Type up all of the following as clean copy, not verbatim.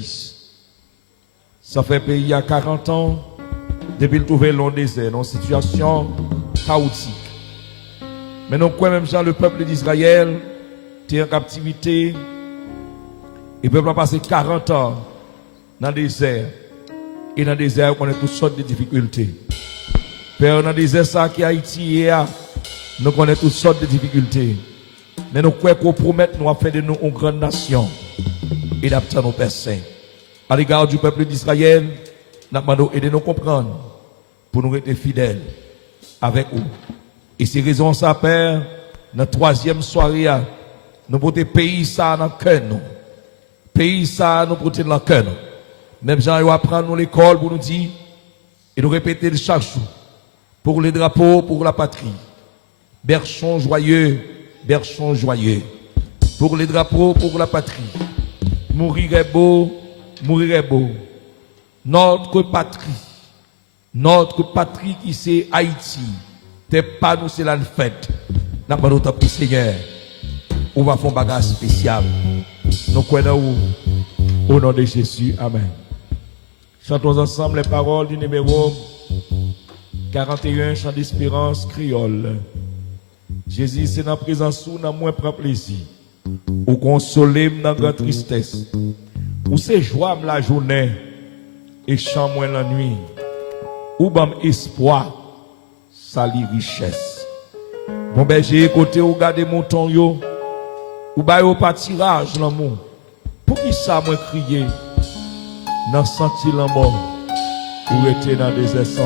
justice. Ça fait pays il y a 40 ans, depuis le trouver long désert, dans une situation chaotique. Mais nous croyons même Jean, le peuple d'Israël, était en captivité. Et le peuple a passé 40 ans dans le désert. Et dans le désert, on a toutes sortes de difficultés. Père, dans le désert, ça qui est Haïti, nous connaissons toutes sortes de difficultés. Mais nous croyons qu'on promet nous à faire de nous une grande nation. Et d'apprendre nos Pères Saints. À l'égard du peuple d'Israël, nous demandons aider nous comprendre pour nous rester fidèles avec vous. Et c'est raison ça, Père, dans la troisième soirée, nous portons pays ça dans le cœur. Pays ça, nous portons dans le cœur. Même gens, ils apprennent nous l'école pour nous dire, et nous répéter chaque jour, pour les drapeaux, pour la patrie. Berchons joyeux, berchons joyeux. Pour les drapeaux, pour la patrie. Mourir est beau, mourir est beau. Notre patrie qui c'est Haïti. C'est pas nous, c'est la fête. Nous avons notre Seigneur. On va faire un bagage spécial. Nous croyons au nom de Jésus. Amen. Chantons ensemble les paroles du numéro 41, chant d'espérance créole. Jésus, c'est dans la présence où nous moins prend plaisir. Ou consoler dans la grande tristesse. Ou c'est joie la journée et chant moins la nuit. Ou bam espoir, sali richesse. Bon berger, côté ou garder mouton yo. Ou ba yo pas tirage l'amour. Pour qui ça moi crier dans senti la mort ou était dans des désert sans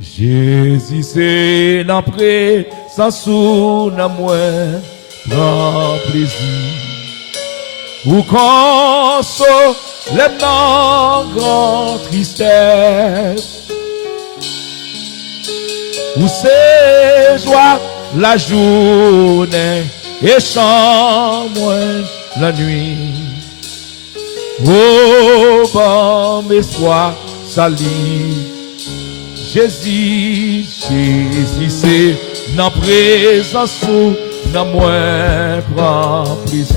Jésus c'est dans présence ou dans moi grand plaisir ou console les non grand tristesse où c'est joie la journée et chambre la nuit. Oh, bon espoir, salut. Jésus, Jésus, c'est dans présence ou dans moi prend plaisir.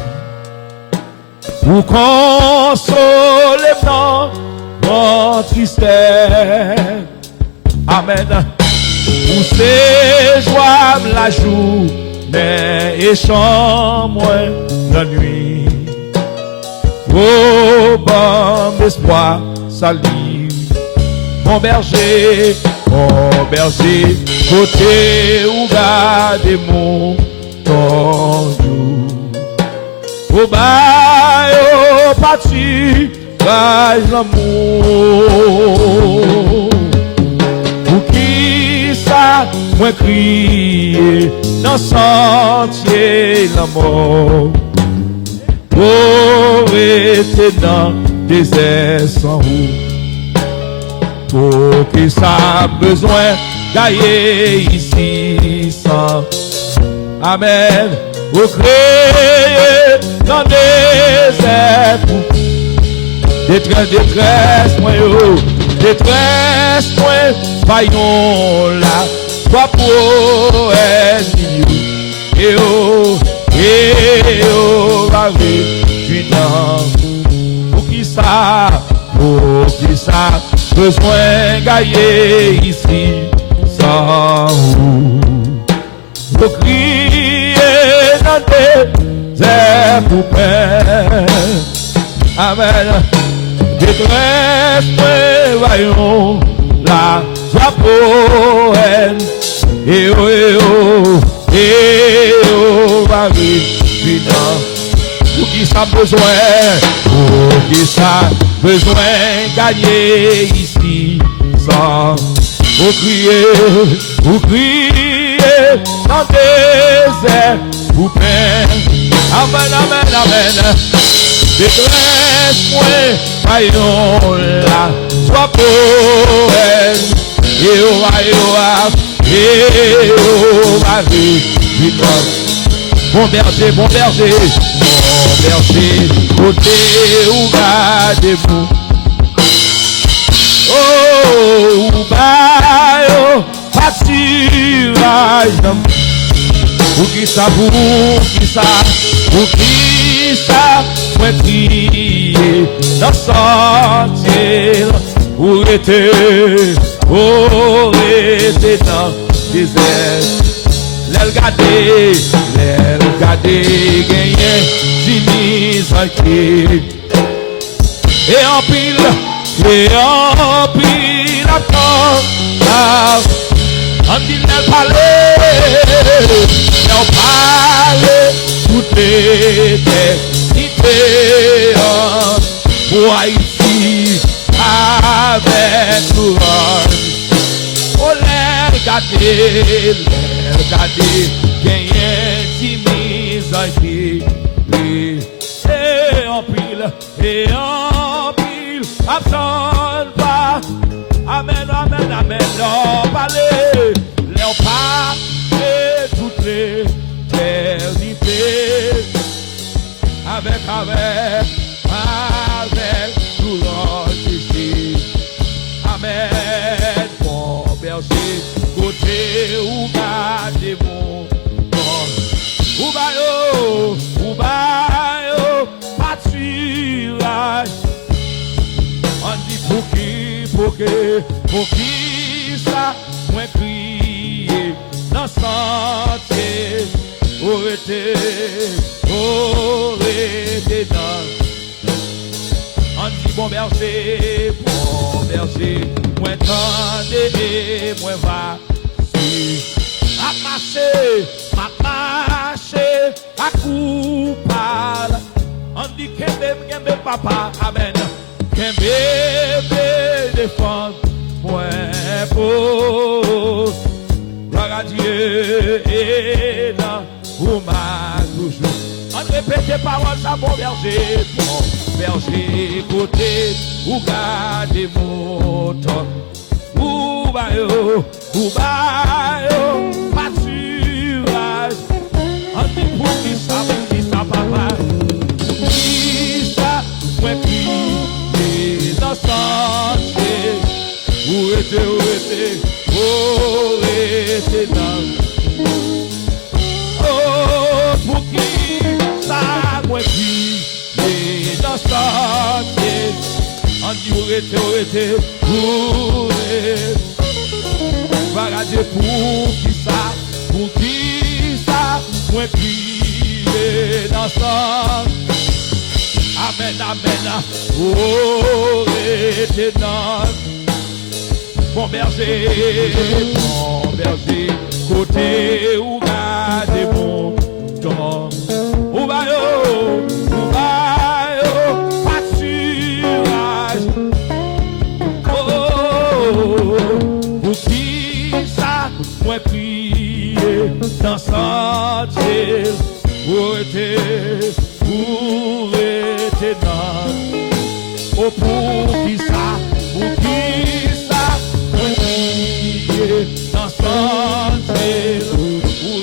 Ou consoler mon tristesse. Amen. Où c'est joie la journée et chambre la nuit. Oh, bon espoir, salut. Mon berger, côté où garde mon temps. Au bail, au parti, rage l'amour. Pour qui ça, moi crier dans sentier la mort. Pour rester dans désert sans route. Pour qui ça a besoin d'aller ici sans. Amen. Vous créez dans des désert. Détresse, moi, détresse, moi, vaillons là, toi pour elle, et oh, varie, tu dans, pour qui ça, besoin gagner ici, sans vous, vous criez dans des airs pour peine, amen. Détresse, voyons la joie pour elle. Et oh, Marie, putain. Pour qui ça besoin gagner ici, sans vous crier dans des airs, vous peine. Amen, amen, amen. Détresse, moi, voyons la joie pour elle. Et oh, Marie, putain. Bon berger, côté où gardez-vous. Oh, bail, pâture, Pour qui ça, moi crier dans sentier, pour être dans le désert. L'aile garder, gagner, Jimis qui et en pile, attends, on dit ne parler, toutes les pour Haïti avec nous. Oh, l'air gardé, gagner 10 000 ans et en pile, absent pas. Amen, non, parler, toutes les éternités, avec tout l'autre ici. Amen, bon berger, côté ou gardez mon nom. Ou bayo, pâturage. On dit pour qui ça, moi crier dans sentier, aurait été dans. On dit bon berger, moi tendez, moi va marcher, à coupable. On dit qu'un papa, amen. Qu'un bébé défend, moi pour gloire à Dieu et là, pour ma toujours. On répète paroles à bon berger, côté, ou gardez mon temps. Ou bayo, pâturage. On dit pour qui ça, papa. Pour qui ça, moi qui dans sentier. Où était dans. Oh, pour qui ça, moi qui dans sentier. On dit où était, Dieu pour qui ça, moi crier dans ça. Amen, oh, éternel. Bon berger, côté où gardez mon temps. Où va yo, pâturage. Moi crier dans sentier, pour être dans. Oh, pour qui ça, moi crier dans sentier, pour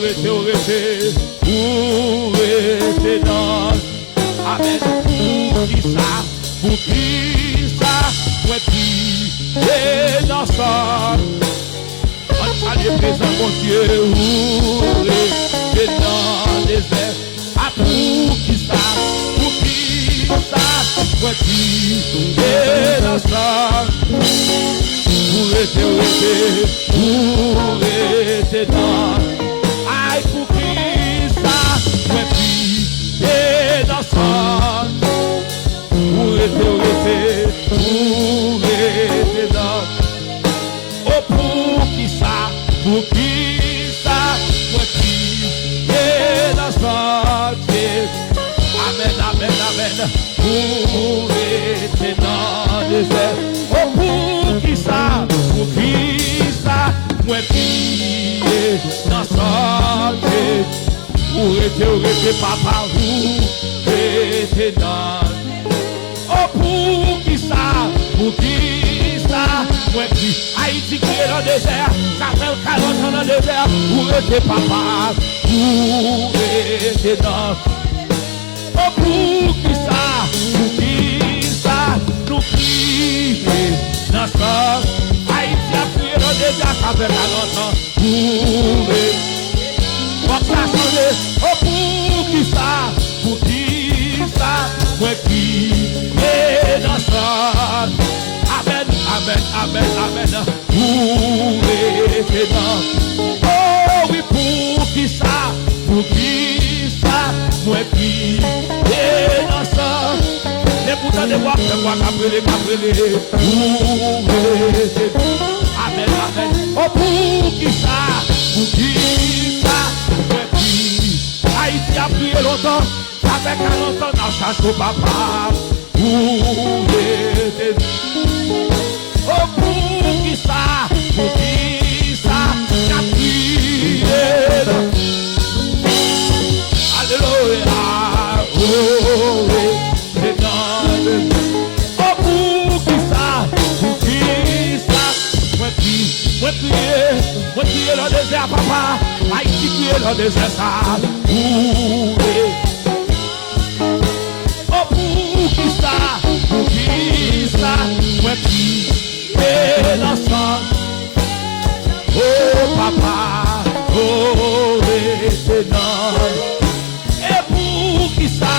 être dans. Amen. Pour qui ça, moi crier dans sentier. Allez, présent, mon Dieu, où est dans le désert. Ah, pour qui ça, moi qui est dans ça. Où était dans. Aïe, pour qui ça, moi qui est dans ça. Où était dans. Oh, pour qui ça, moi qui est dans sentier. Amen. Pour être dans le désert. Oh, pour qui ça, moi qui est dans sentier. Où était papa, où était dans. Oh, pour qui ça, moi qui Haïti qui est dans le désert, ça fait 40 ans dans le désert, où était papa, où était dans. Oh, pour qui ça, nous crier dans ça. Haïti a crié dans le désert, ça fait 40 ans, où voix qu'après Amen, amen. Oh, pour qui ça? Haïti a prié longtemps, ça fait 40 ans, dans chasse au papa. Oh, pour qui ça? Qu'a prié? Alléluia. Oh, moi prier dans le désert, papa. Haïti prier dans le désert, ça. Oh, pour qui ça? Moi prier dans ça. Oh, papa. Oh, éternel. Et pour qui ça?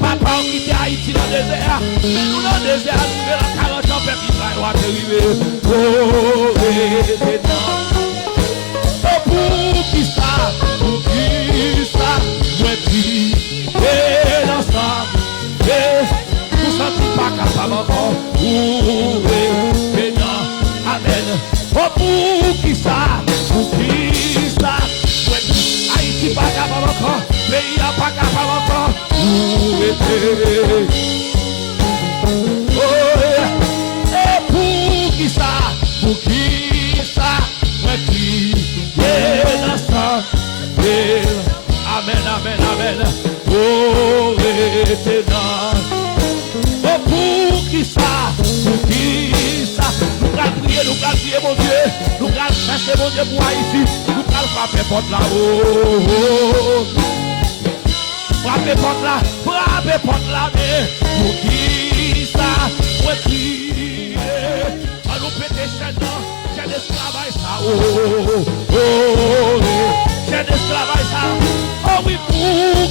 Papa, on quitte Haïti dans le désert. Nous dans le désert, nous dans 40 ans, peuple Israël va arriver. Oh, éternel. Oh, pour qui ça? Moi prier dans ça. Et nous sentons pas capable encore. Oh, éternel. Amen. Oh, pour qui ça? Haïti pas capable encore. Pays n'a pas capable encore. Où était? Oh, et pour qui ça? Moi prier dans ça. Amen, amen, amen. Oh, éternel. Oh, pour qui ça? Nous allons prier, mon Dieu. Nous allons chercher, mon Dieu, pour Haïti. Nous allons frapper porte là-haut. Frappez porte là, mais pour qui ça? Moi crier. On nous péter chaîne d'esclavage ça. Oh, chaîne d'esclavage ça. Oh oui, pour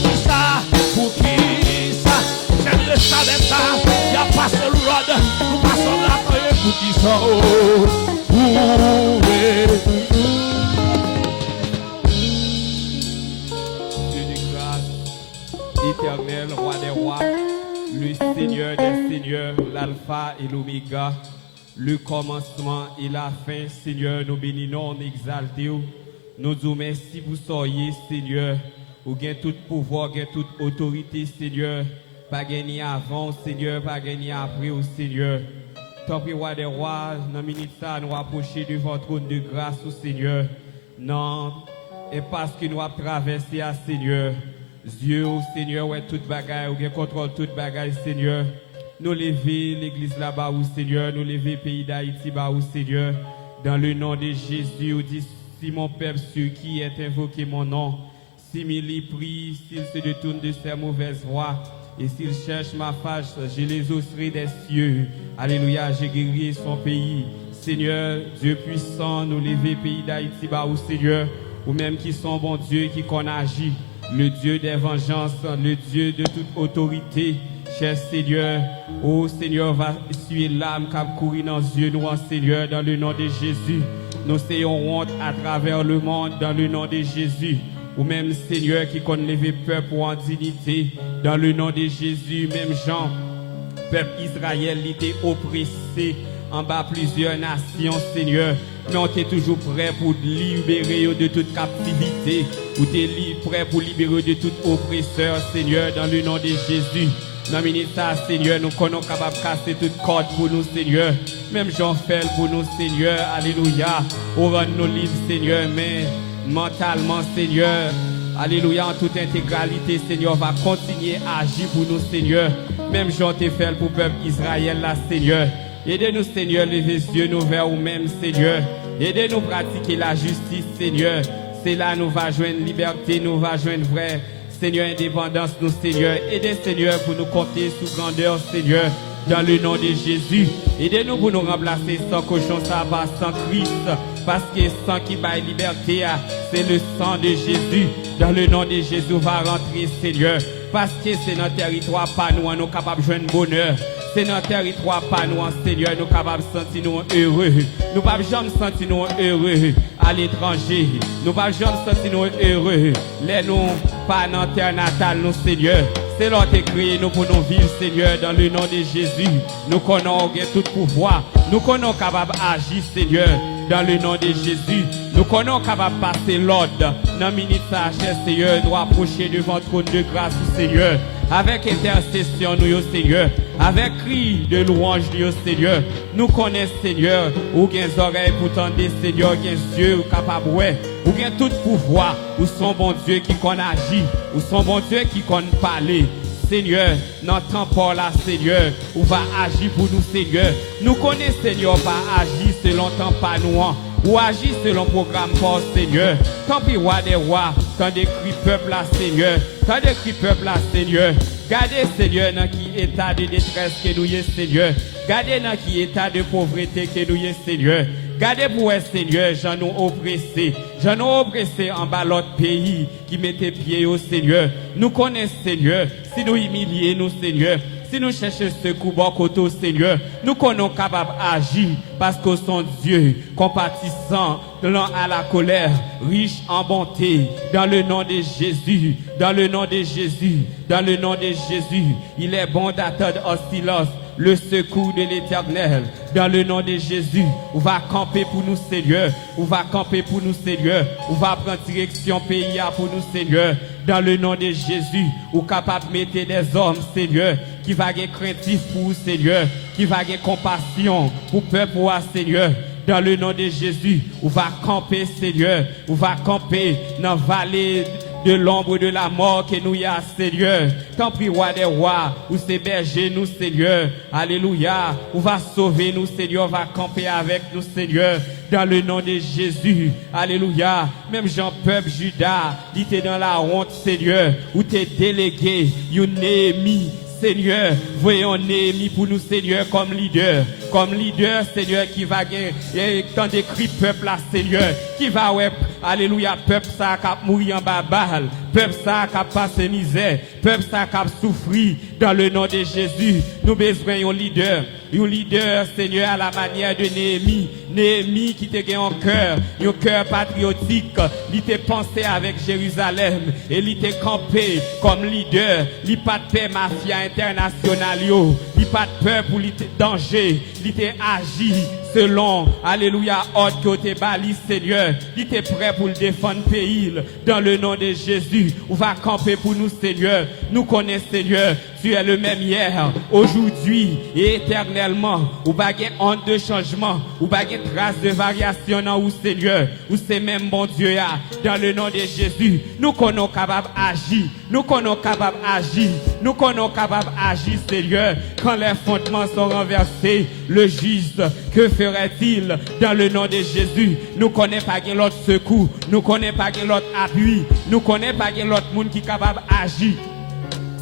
qui ça? Chaîne d'esclavage ça. Il y a pas seul road, nous passons là pour qui ça? Éternel, roi des rois, le Seigneur des seigneurs, l'alpha et l'oméga, le commencement et la fin, Seigneur, nous bénissons, nous exaltons, nous disons merci pour soyez, Seigneur, vous avez tout pouvoir, vous avez toute autorité, Seigneur, pas gagner avant, Seigneur, pas gagner après, au Seigneur. Tant pis, roi des rois, dans la minute ça, nous approcher devant votre trône de grâce, au Seigneur. Non, et parce que nous avons traversé à Seigneur. Dieu, au Seigneur, ouais, toute bagaille, ou contrôle toute bagaille, Seigneur. Nous lever l'église là-bas, au Seigneur, nous lever le pays d'Haïti, là, au Seigneur. Dans le nom de Jésus, on dit, si mon peuple, ceux qui est invoqué mon nom, s'il me prie, s'il se détourne de ses mauvaises voies, et s'il cherche ma face, je les osserai des cieux. Alléluia, j'ai guéri son pays. Seigneur, Dieu puissant, nous lever le pays d'Haïti, là, au Seigneur, ou même qui sont bons Dieu, qui qu'on agit. Le Dieu des vengeances, le Dieu de toute autorité, cher Seigneur, oh Seigneur, va essuyer l'âme qui a couru dans les yeux, nous, Seigneur, dans le nom de Jésus. Nous sayons honte à travers le monde, dans le nom de Jésus. Ou même Seigneur, qui connaît lever peuple en dignité, dans le nom de Jésus, même Jean, peuple Israël, il était oppressé en bas plusieurs nations, Seigneur. Mais on est toujours prêt pour libérer de toute captivité. Ou t'es prêt pour libérer de tout oppresseur, Seigneur, dans le nom de Jésus. Dans le ministère, Seigneur, nous sommes capables de casser toute corde pour nous, Seigneur. Même Jean fait pour nous, Seigneur. Alléluia. On rend nos livres, Seigneur, mais mentalement, Seigneur. Alléluia, en toute intégralité, Seigneur, va continuer à agir pour nous, Seigneur. Même Jean te fait pour le peuple Israël, là, Seigneur. Aidez-nous, Seigneur, lever les yeux nous vers nous-mêmes, Seigneur. Aidez-nous pratiquer la justice, Seigneur. C'est là nous va joindre liberté, nous va joindre vrai, Seigneur, indépendance, nous, Seigneur. Aidez, Seigneur, pour nous compter sous grandeur, Seigneur, dans le nom de Jésus. Aidez-nous pour nous remplacer sans cochon, ça va, sans Christ. Parce que sang qui baille liberté, c'est le sang de Jésus. Dans le nom de Jésus, va rentrer, Seigneur. Parce que c'est notre territoire, pas nous, nous capables de joindre bonheur. C'est notre territoire, pas nous, Seigneur, nous capables de sentir nous heureux. Nous ne pouvons jamais sentir nous heureux à l'étranger. Nous ne pouvons jamais sentir nous heureux. Les nous, pas dans terre natale, nous, Seigneur. C'est là que tu créé nous pour nous vivre, Seigneur, dans le nom de Jésus. Nous connaissons tout pouvoir. Nous connaissons capable d'agir, Seigneur, dans le nom de Jésus. Nous connaissons capable de passer l'ordre. Dans le minute sagesse, Seigneur, nous approcher devant le trône de grâce, Seigneur. Avec intercession, nous, Seigneur. Avec cri de louange, nous, Seigneur. Nous connaissons, Seigneur, ou bien des oreilles pour tendre, Seigneur, ou bien des yeux capables, ouais. Ou bien tout pouvoir, ou son bon Dieu qui connaît agir, ou son bon Dieu qui connaît parler. Seigneur, notre temps là, Seigneur, ou va agir pour nous, Seigneur. Nous connaissons, Seigneur, pas agir selon temps pas nous, ou agir selon programme pour Seigneur. Tant pis, roi des rois, tant de cris peuple là, Seigneur, tant de cris peuple là, Seigneur. Gardez, Seigneur, dans qui état de détresse que nous y est, Seigneur. Gardez dans qui état de pauvreté que nous y est, Seigneur. Gardez pour vous, Seigneur, j'en nous oppressés. J'en nous oppressés en bas l'autre pays qui mettait pied au Seigneur. Nous connaissons, Seigneur, si nous humilions nous, Seigneur, si nous cherchons secours bon côté, Seigneur, nous connaissons capables d'agir parce que son Dieu, compatissant, lent à la colère, riche en bonté, dans le nom de Jésus, dans le nom de Jésus, dans le nom de Jésus, il est bon d'attendre en silence le secours de l'Éternel, dans le nom de Jésus. On va camper pour nous, Seigneur. On va camper pour nous, Seigneur. On va prendre direction pays pour nous, Seigneur. Dans le nom de Jésus, ou capable de mettre des hommes, Seigneur, qui va être craintif pour vous, Seigneur, qui va être compassion pour le peuple, Seigneur. Dans le nom de Jésus, on va camper, Seigneur. On va camper dans la vallée de l'ombre de la mort que nous y a, Seigneur. Tant pis, roi des rois, ou c'est berger nous, Seigneur. Alléluia. On va sauver nous, Seigneur. On va camper avec nous, Seigneur. Dans le nom de Jésus. Alléluia. Même Jean-Peuple Judas, il était dans la honte, Seigneur. Ou t'es délégué, une Néhémie. Seigneur, voyons Néhémie pour nous, Seigneur, comme leader, Seigneur, qui va gagner tant de cris peuple là, Seigneur, qui va, ouais, alléluia, peuple ça qui a mourir en babal, peuple ça qui a passé misère, peuple ça qui a souffert, dans le nom de Jésus, nous besoin d'un leader, Seigneur, à la manière de Néhémie qui te gagne un cœur patriotique, il te pensé avec Jérusalem, et il te campé comme leader, il pas de paix mafia international, il pas de peur pour le danger, il te agi selon, alléluia, ordre que te bali, Seigneur, il te prêt pour le défendre pays, dans le nom de Jésus, on va camper pour nous, Seigneur, nous connaissons, Seigneur, tu es le même hier, aujourd'hui et éternellement, ou baguette honte de changement, ou baguette trace de variation dans où, Seigneur, ou c'est même bon Dieu, dans le nom de Jésus, nous connaissons capable d'agir, nous connaissons capable d'agir, nous connaissons capable d'agir, Seigneur, quand les fondements sont renversés, le juste, que ferait-il dans le nom de Jésus? Nous connaissons pas l'autre secours, nous connaissons pas l'autre appui, nous connaissons pas l'autre monde qui est capable d'agir.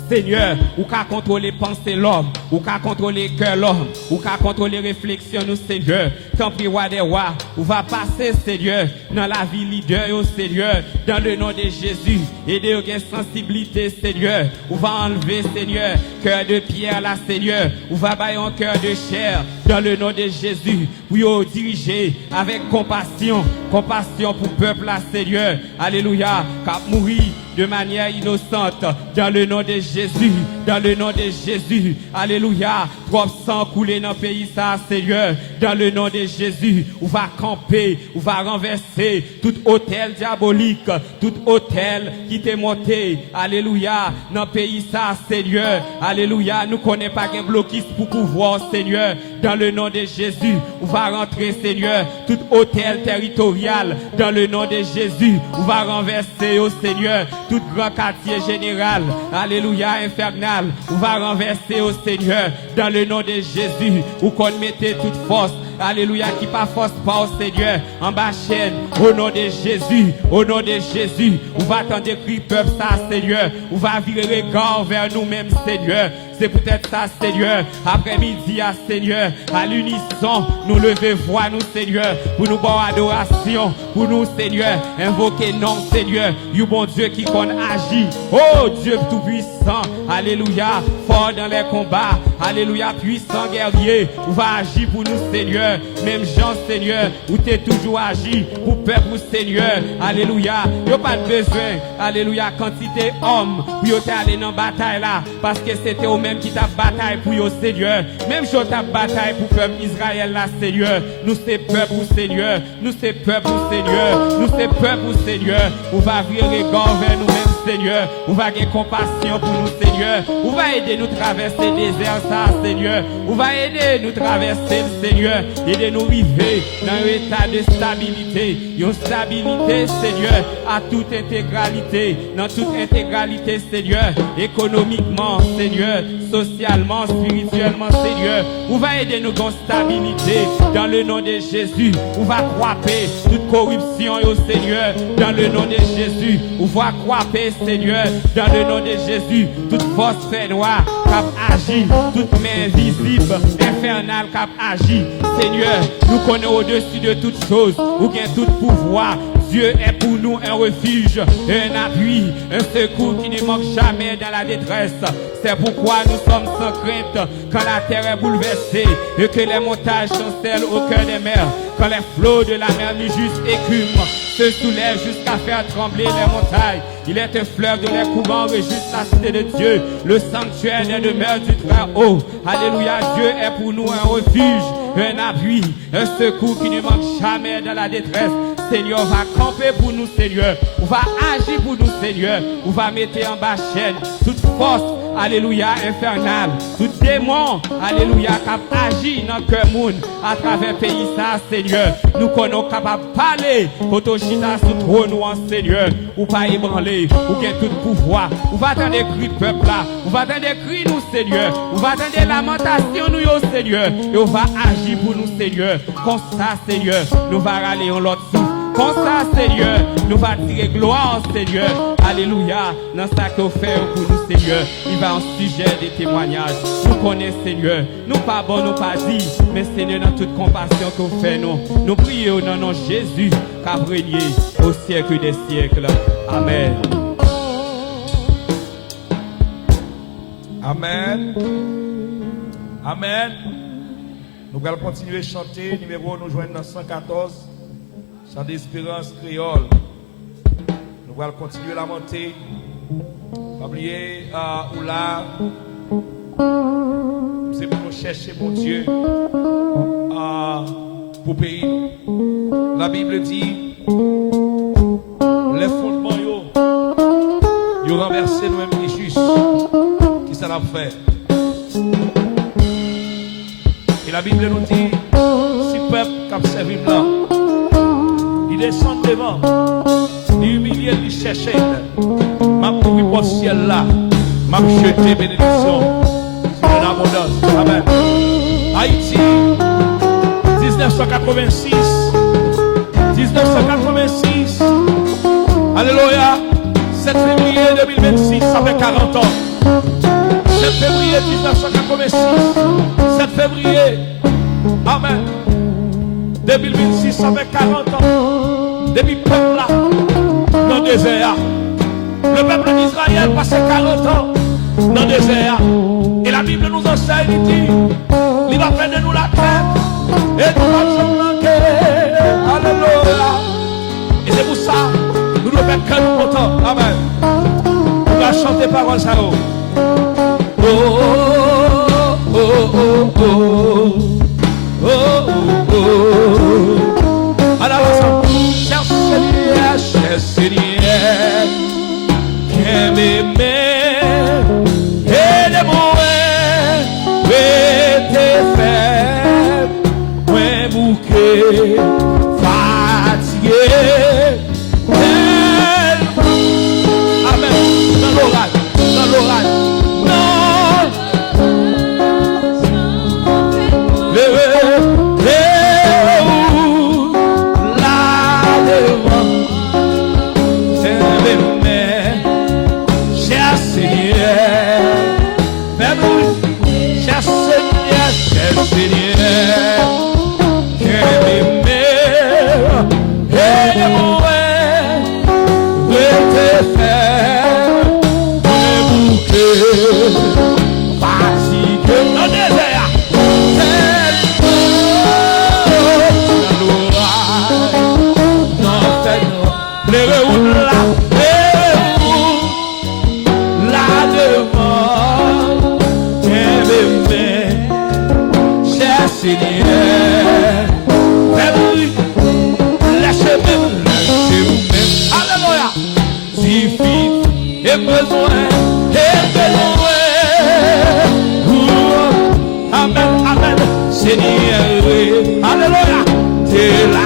Seigneur, ou qu'à contrôler penser l'homme, ou qu'à contrôler cœur l'homme, ou qu'à contrôler réflexion nous, Seigneur. Tant pis, roi des rois, ou va passer, Seigneur, dans la vie leader, Seigneur, dans le nom de Jésus, et de sensibilité, Seigneur, ou va enlever, Seigneur, cœur de pierre, là, Seigneur, ou va bailler un cœur de chair, dans le nom de Jésus, pour diriger avec compassion pour le peuple, là, Seigneur, alléluia, car mourir de manière innocente, dans le nom de Jésus, dans le nom de Jésus, alléluia, trop sang couler dans le pays, ça, Seigneur, dans le nom de Jésus, on va camper, on va renverser tout hôtel diabolique, tout hôtel qui t'est monté, alléluia, dans le pays, ça, Seigneur, alléluia, nous connaissons pas qu'un blocus pour pouvoir, Seigneur, dans le nom de Jésus, on va rentrer, Seigneur, tout hôtel territorial, dans le nom de Jésus, on va renverser, au Seigneur, tout grand quartier général, alléluia, infernal, on va renverser au Seigneur, dans le nom de Jésus, où qu'on mette toute force, alléluia, qui pas force pas au Seigneur, en bas chaîne, au nom de Jésus, on va attendre crier peuple ça, Seigneur, on va virer regard vers nous-mêmes, Seigneur, c'est peut-être ça, Seigneur, après-midi, à Seigneur, à l'unisson, nous lever voix, nous, Seigneur, pour nous voir adoration, pour nous, Seigneur, invoquer non, Seigneur, you bon Dieu qui qu'on agit, oh Dieu tout-puissant, alléluia, fort dans les combats, alléluia, puissant guerrier, on va agir pour nous, Seigneur, Seigneur. Même Jean, Seigneur, où tu es toujours agi pour peuple, Seigneur. Alléluia. Il n'y a pas de besoin, alléluia, quantité homme pour y aller dans la bataille là. Parce que c'était eux-mêmes qui t'a bataille pour eux, Seigneur. Même chose t'a bataille pour peuple Israël là, Seigneur. Nous c'est peuple, Seigneur. Nous c'est peuple, Seigneur. Nous c'est peuple, Seigneur. On va virer regard vers nous-mêmes, Seigneur. On va avoir compassion pour nous, Seigneur. On va aider nous traverser le désert, ça, Seigneur. On va aider nous traverser, Seigneur. Aider nous vivre dans un état de stabilité. Une stabilité, Seigneur, à toute intégralité. Dans toute intégralité, Seigneur. Économiquement, Seigneur. Socialement, spirituellement, Seigneur. On va aider nous dans stabilité. Dans le nom de Jésus. On va croiper toute corruption, au Seigneur. Dans le nom de Jésus. On va croiper, Seigneur. Dans le nom de Jésus. Toute force fait noire qui agit. Toute main invisible, infernale qui agit. Seigneur, nous connaissons au-dessus de toutes choses. Ou bien tout pouvoir. Dieu est pour nous un refuge, un appui, un secours qui ne manque jamais dans la détresse. C'est pourquoi nous sommes sans crainte quand la terre est bouleversée et que les montagnes chancellent au cœur des mers. Quand les flots de la mer mi-juste écument, se soulèvent jusqu'à faire trembler les montagnes. Il est un fleuve de les courants, réjouissent la cité de Dieu, le sanctuaire des demeures du Très-Haut. Alléluia, Dieu est pour nous un refuge, un appui, un secours qui ne manque jamais dans la détresse. Seigneur, va camper pour nous, Seigneur. On va agir pour nous, Seigneur. On va mettre en bas chaîne toute force, alléluia, infernale. Tout démon, alléluia, qui agit dans le cœur monde à travers le pays, ça, Seigneur. Nous connaissons capables de parler, quand chita sous trône, Seigneur. Ou pas ébranler, ou bien tout pouvoir. On va attendre des cris, peuple là. On va attendre des cris, nous, Seigneur. On va attendre des lamentations, nous, Seigneur. Et on va agir pour nous, Seigneur. Comme ça, Seigneur, nous va râler en l'autre souffle. Comme ça, Seigneur, nous va tirer gloire, Seigneur. Alléluia. Dans ça que vous faites pour nous, Seigneur, il va en sujet des témoignages. Nous connaissons, Seigneur. Nous pas bon, nous pas dit. Mais, Seigneur, dans toute compassion que vous faites, nous prions dans le nom de Jésus, qui a régné au siècle des siècles. Amen. Amen. Amen. Nous allons continuer à chanter. Numéro, nous joignons dans 114. Chant d'espérance créole. Nous allons continuer la montée. Pas oublier ou là. C'est pour nous chercher mon Dieu pour pays. La Bible dit les fondements yo renversé nous-mêmes les justes. Qui ça l'a fait? Et la Bible nous dit si peuple qui servi là. Il descend devant, il humilie, il cherche. Ma couru pour le ciel là, m'a jeté bénédiction sur une abondance. Amen. Haïti, 1986. 1986. Alléluia. 7 février 2026, ça fait 40 ans. 7 février 1986. 7 février. Amen. 2026, ça fait 40 ans. Depuis le peuple là, dans le désert. Le peuple d'Israël passé 40 ans dans le désert. Et la Bible nous enseigne, il dit, il va faire de nous la tête. Et nous allons manquer. Alléluia. Et c'est pour ça, nous devons faire que nous contents. Amen. On va chanter parole ça. Oh, oh, oh, oh, oh, oh. Oh, oh, oh. À la façon, cher Seigneur, viens m'aimer, aide-moi, tes frères, moi bouquet, fatigué, amen, dans l'orage, non, les routes là, là devant, bébé, cher Seigneur, lâchez-moi, alléluia, suffit et besoin, amen, amen, Seigneur, alléluia, t'es là.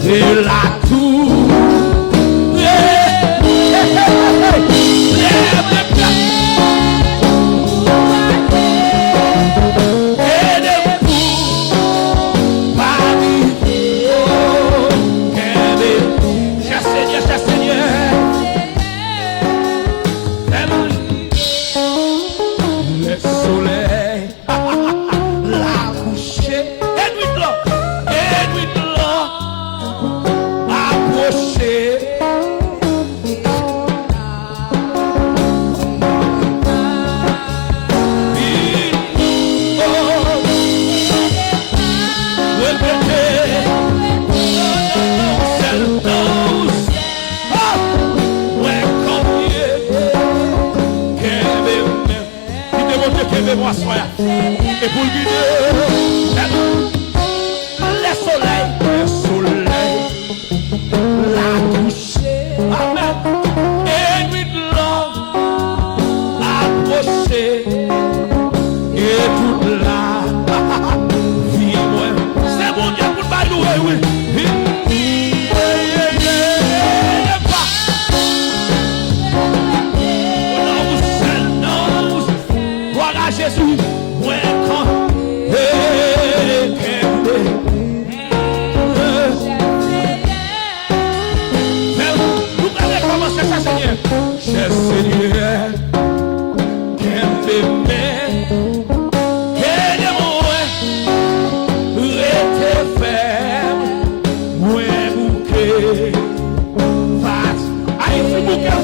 De la tour, et pour guider le soleil, la coucher, amen, et nuit de l'homme approcher, et toute la vie, c'est bon Dieu pour pas nous, oui. Jésus, cher Seigneur,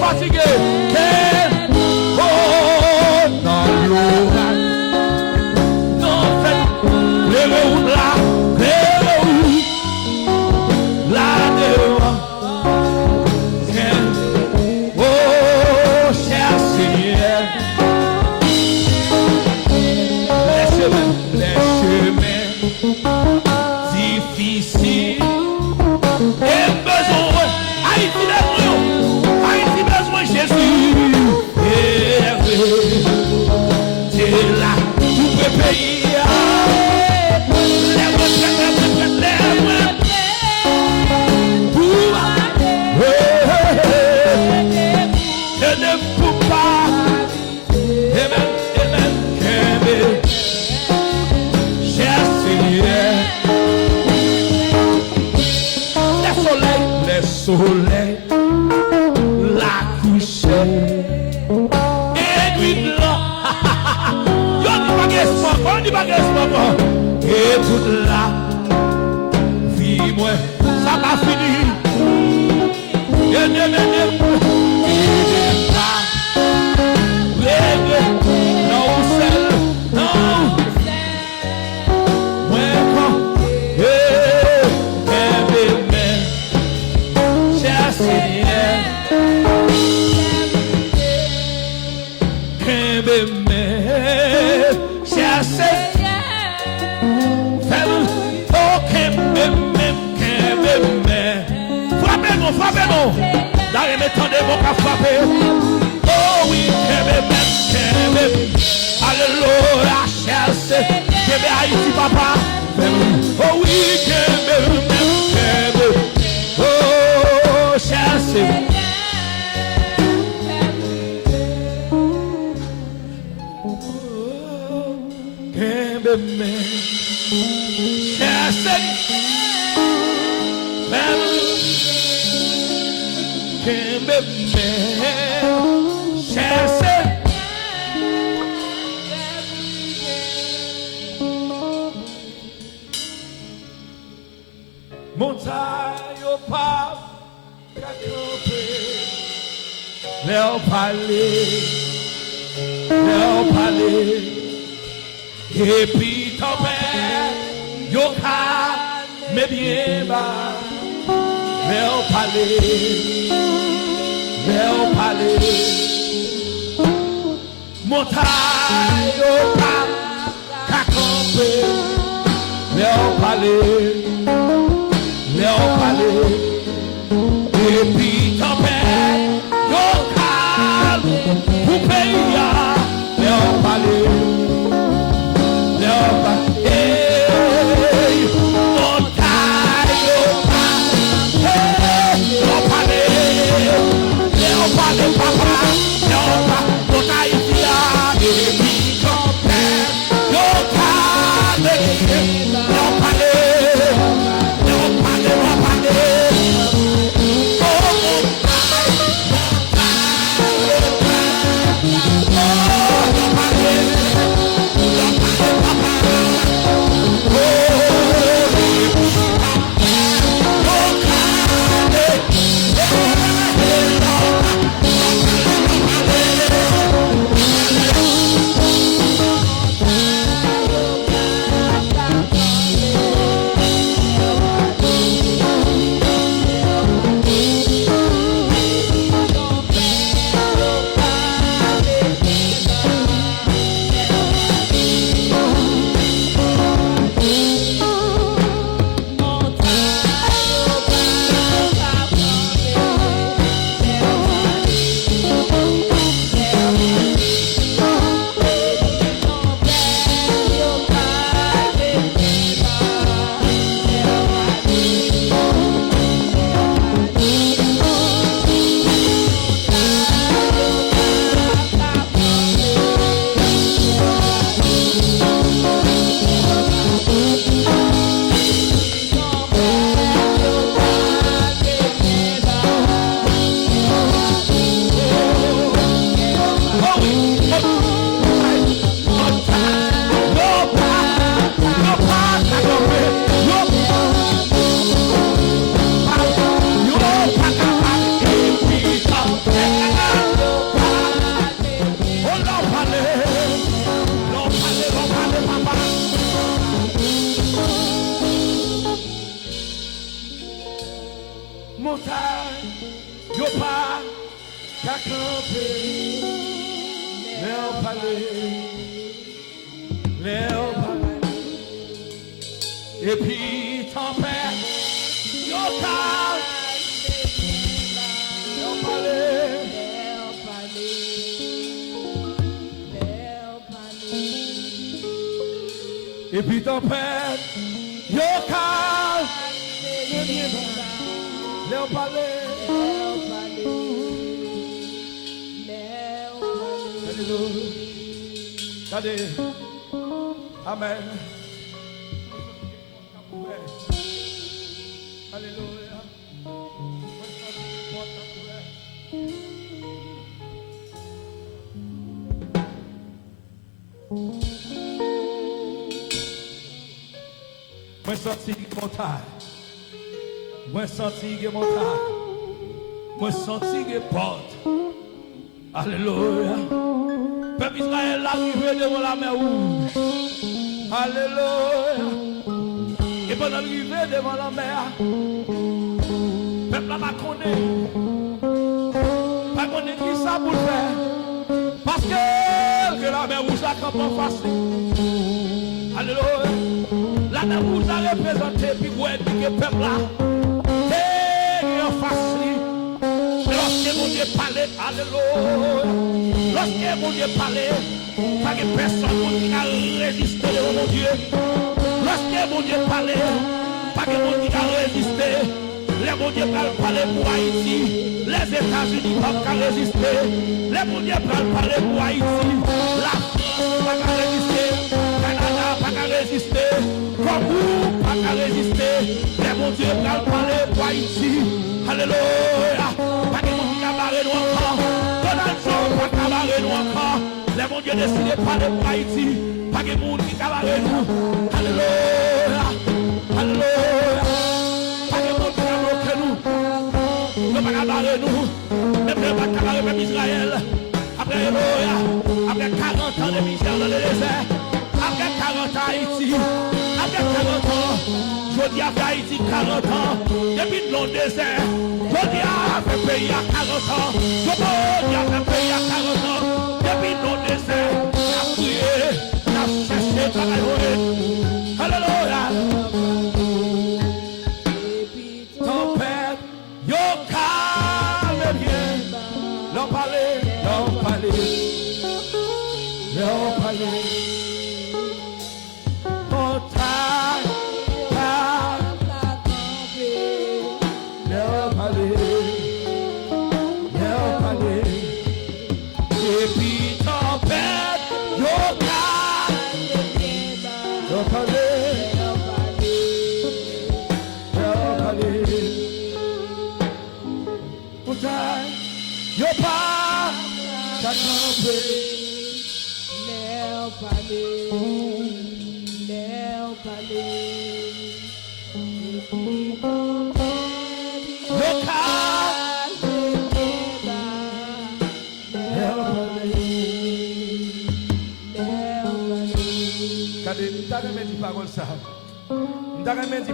fatigué, soleil, la couche, et nuit blanc. Yo dis pas espoir, et toute la vie, moi, ça va finir. Et ne pas, non, seul, non, moi, quand, frappez-nous, d'aller m'étendre mon cas frapper. Oh oui, alléluia, cherche, Kébé Haïti papa. Oh oui, Kébé, oh cherche. Kembe me, cherche, kembe me, cherche. Montagne au pas, qu'à camper, leur parler, et puis ton père, yo mais bien bas, leur parler, montagne au pas, qu'à camper, leur parler. Et puis ton père, yo calme, pour payer, leur parler, papa, et puis ton père, yo calme, et puis ton père, yo calme, Léo parler. Regardez. Amen. Alléluia. Moi senti mon taille. Moi senti mon taille. Moi senti que porte. Alléluia. Peuple Israël arrivé devant la mer rouge. Alléluia. Et pendant l'arrivée devant la mer, peuple là m'a connaît. Pas connaît qui ça pour faire. Parce que la mer rouge a comme en face. Alléluia. La mer rouge a représenté puis ouais que peuple là. Et en face. Lorsque mon Dieu parlait, alléluia. Lorsque mon Dieu parlait, pas que personne qui a résisté devant mon Dieu. Lorsque mon Dieu parlait, pas que mon Dieu a résisté. Les mon Dieu parlait pour Haïti. Les États-Unis n'ont pas résisté. Les mon Dieu parlait pour Haïti. La France n'a pas résisté. vous pas qu'à résister. Les mon Dieu va parler pour Haïti. Alléluia. Pas de monde qui a barré nous encore. Donald Trump pas qu'à barrer nous encore. Les mon Dieu décidé de parler pour Haïti. Pas de monde qui a barré nous. Alléluia. Alléluia. Pas de monde qui a bloqué nous. Ne pas qu'à barrer nous. Même ne pas qu'à barrer même Israël. Après Alléluia. Après 40 ans de misère dans le désert. Après 40 ans Haïti. Après 40 ans. Je dis à Haïti 40 ans, depuis le long désert. Je dis à ce pays à 40 ans. Je dis à ce pays à 40 ans, depuis le long désert. On a prié, on a cherché travailler. Alléluia. Tempête, yo calme bien. L'on parlait, l'on parlait, l'on parlait. Yo pas chacun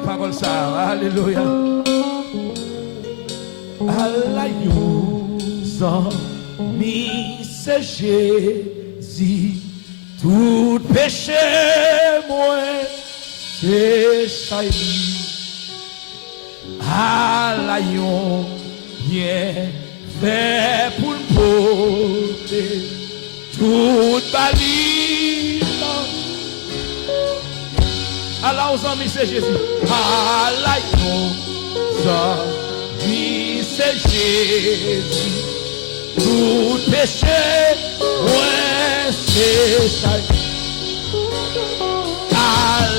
parole ça. Alléluia. C'est Jésus, tout péché, moi, c'est saillie. Alayon, bien fait pour le porter, tout balise. Allah aux amis, c'est Jésus. Alayon, c'est Jésus. Tout péché, ouais, c'est ça.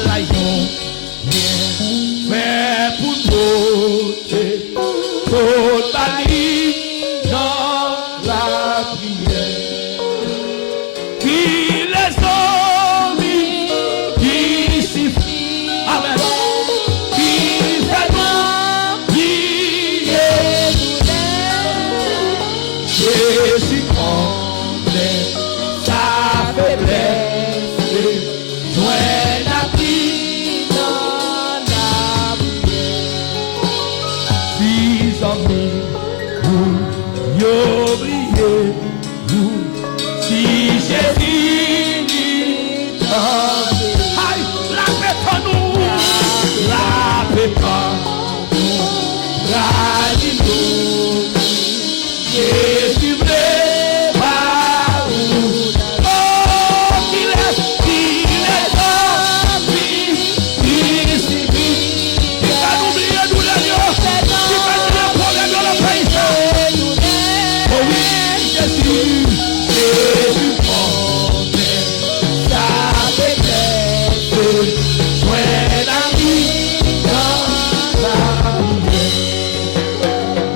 Alayon, bien fait pour porter, toute la vie dans la prière. Qui les amis, qui sifflent, amen. Qui fait nous prier. Jésus connaît sa faiblesse, joint la vie dans la prière. Si amis, vous oubliez, vous, si Jésus dit, aïe, la paix pour nous, la paix pour nous, radis-nous. Jésus vrai, pas où. Oh, qu'il est rempli, ici, il va nous oublier, nous l'agneau, il va nous problème dans le pays. Oh oui, Jésus, Jésus connaît sa faiblesse, joint la vie dans la vie.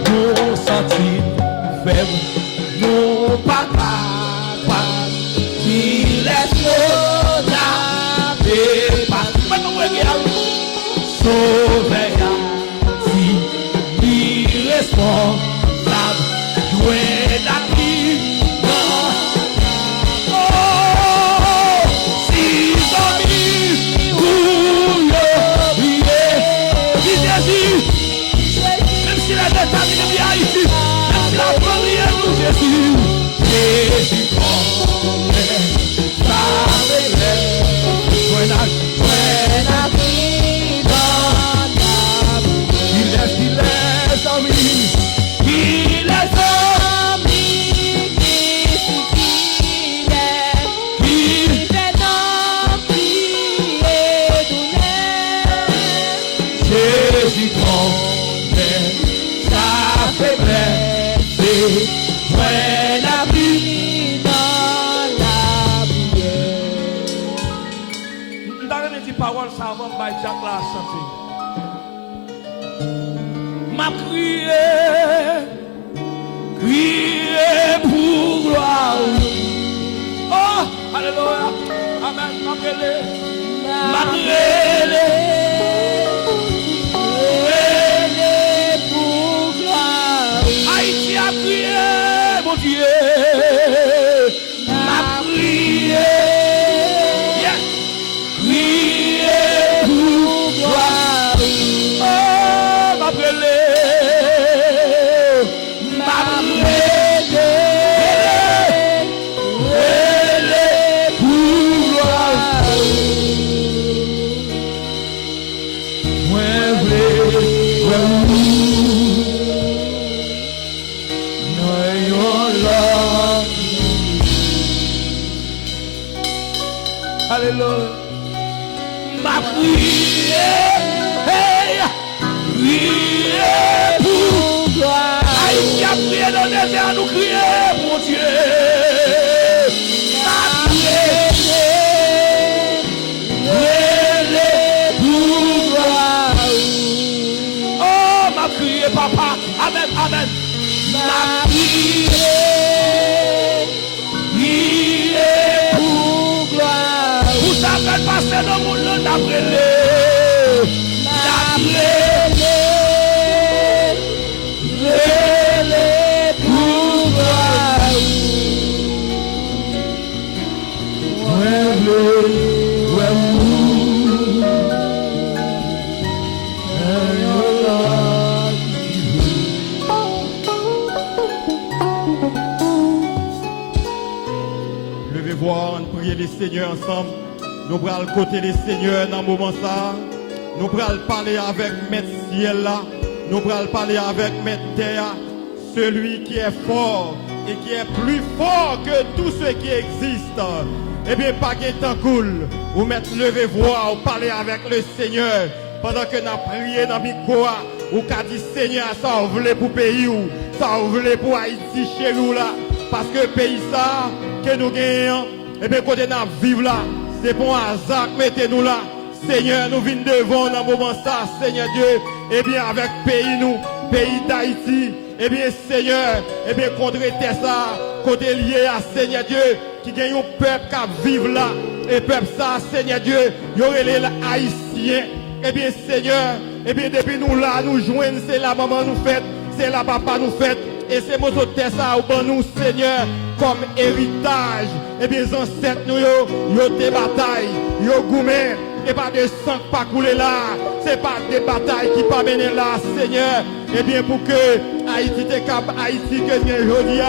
Nous sentir nous pas capables, il est trop n'avait pas. Sauver, si irresponsable, jouer la vie. Oh, si amis, vous Jésus, même si la déterminée vient ici. La prière de Jésus, Jésus connaît sa faiblesse, joint la vie dans M'dare dit parole ça avant by Jack la chanter. M'a crié pour gloire. Oh, alléluia. Amen. M'a pour gloire. Haïti a crié, mon Dieu. M'a crié. Alléluia. Ma prière, prière pour toi. Haïti a prié dans le désert, nous crier pour Dieu. Ma prière, pour toi. Oh, ma prière, papa. Amen, amen. Ma prière, prière pour gloire. Vous savez passer dans mon nom d'après Levez voir, on prier les seigneurs ensemble. Nous allons côté les seigneurs dans le moment ça. Nous allons parler avec Maître Ciel là. Nous allons parler avec Maître Terre. Celui qui est fort et qui est plus fort que tout ce qui existe. Eh bien, pas de temps cool. Vous mettez lever voix, vous parlez avec le Seigneur. Pendant que nous prions dans le micro, vous avez dit Seigneur, ça vous voulez pour le pays ou ça vous voulez pour Haïti chez nous là. Parce que le pays ça, que nous gagnons, eh bien, côté nous vivons là, c'est pour un hasard, mettez-nous là. Seigneur, nous venons devant dans le moment ça, Seigneur Dieu, eh bien, avec pays nous, pays d'Haïti, eh bien, Seigneur, eh bien, contre ça, côté lié à Seigneur Dieu, qui gagne un peuple qui vive là, et peuple ça, Seigneur Dieu, il y aurait les Haïtiens, eh bien, Seigneur, eh bien, depuis nous là, nous joignons, c'est la maman nous fait, c'est la papa nous fait, et c'est mon autre ça, ou nous, Seigneur, comme héritage, eh bien, les ancêtres nous, yo des batailles, yo goumé, et pas de sang qui pas couler là, c'est pas des batailles qui pas mener là, Seigneur, eh bien, pour que Haïti te cap, Haïti que bien aujourd'hui,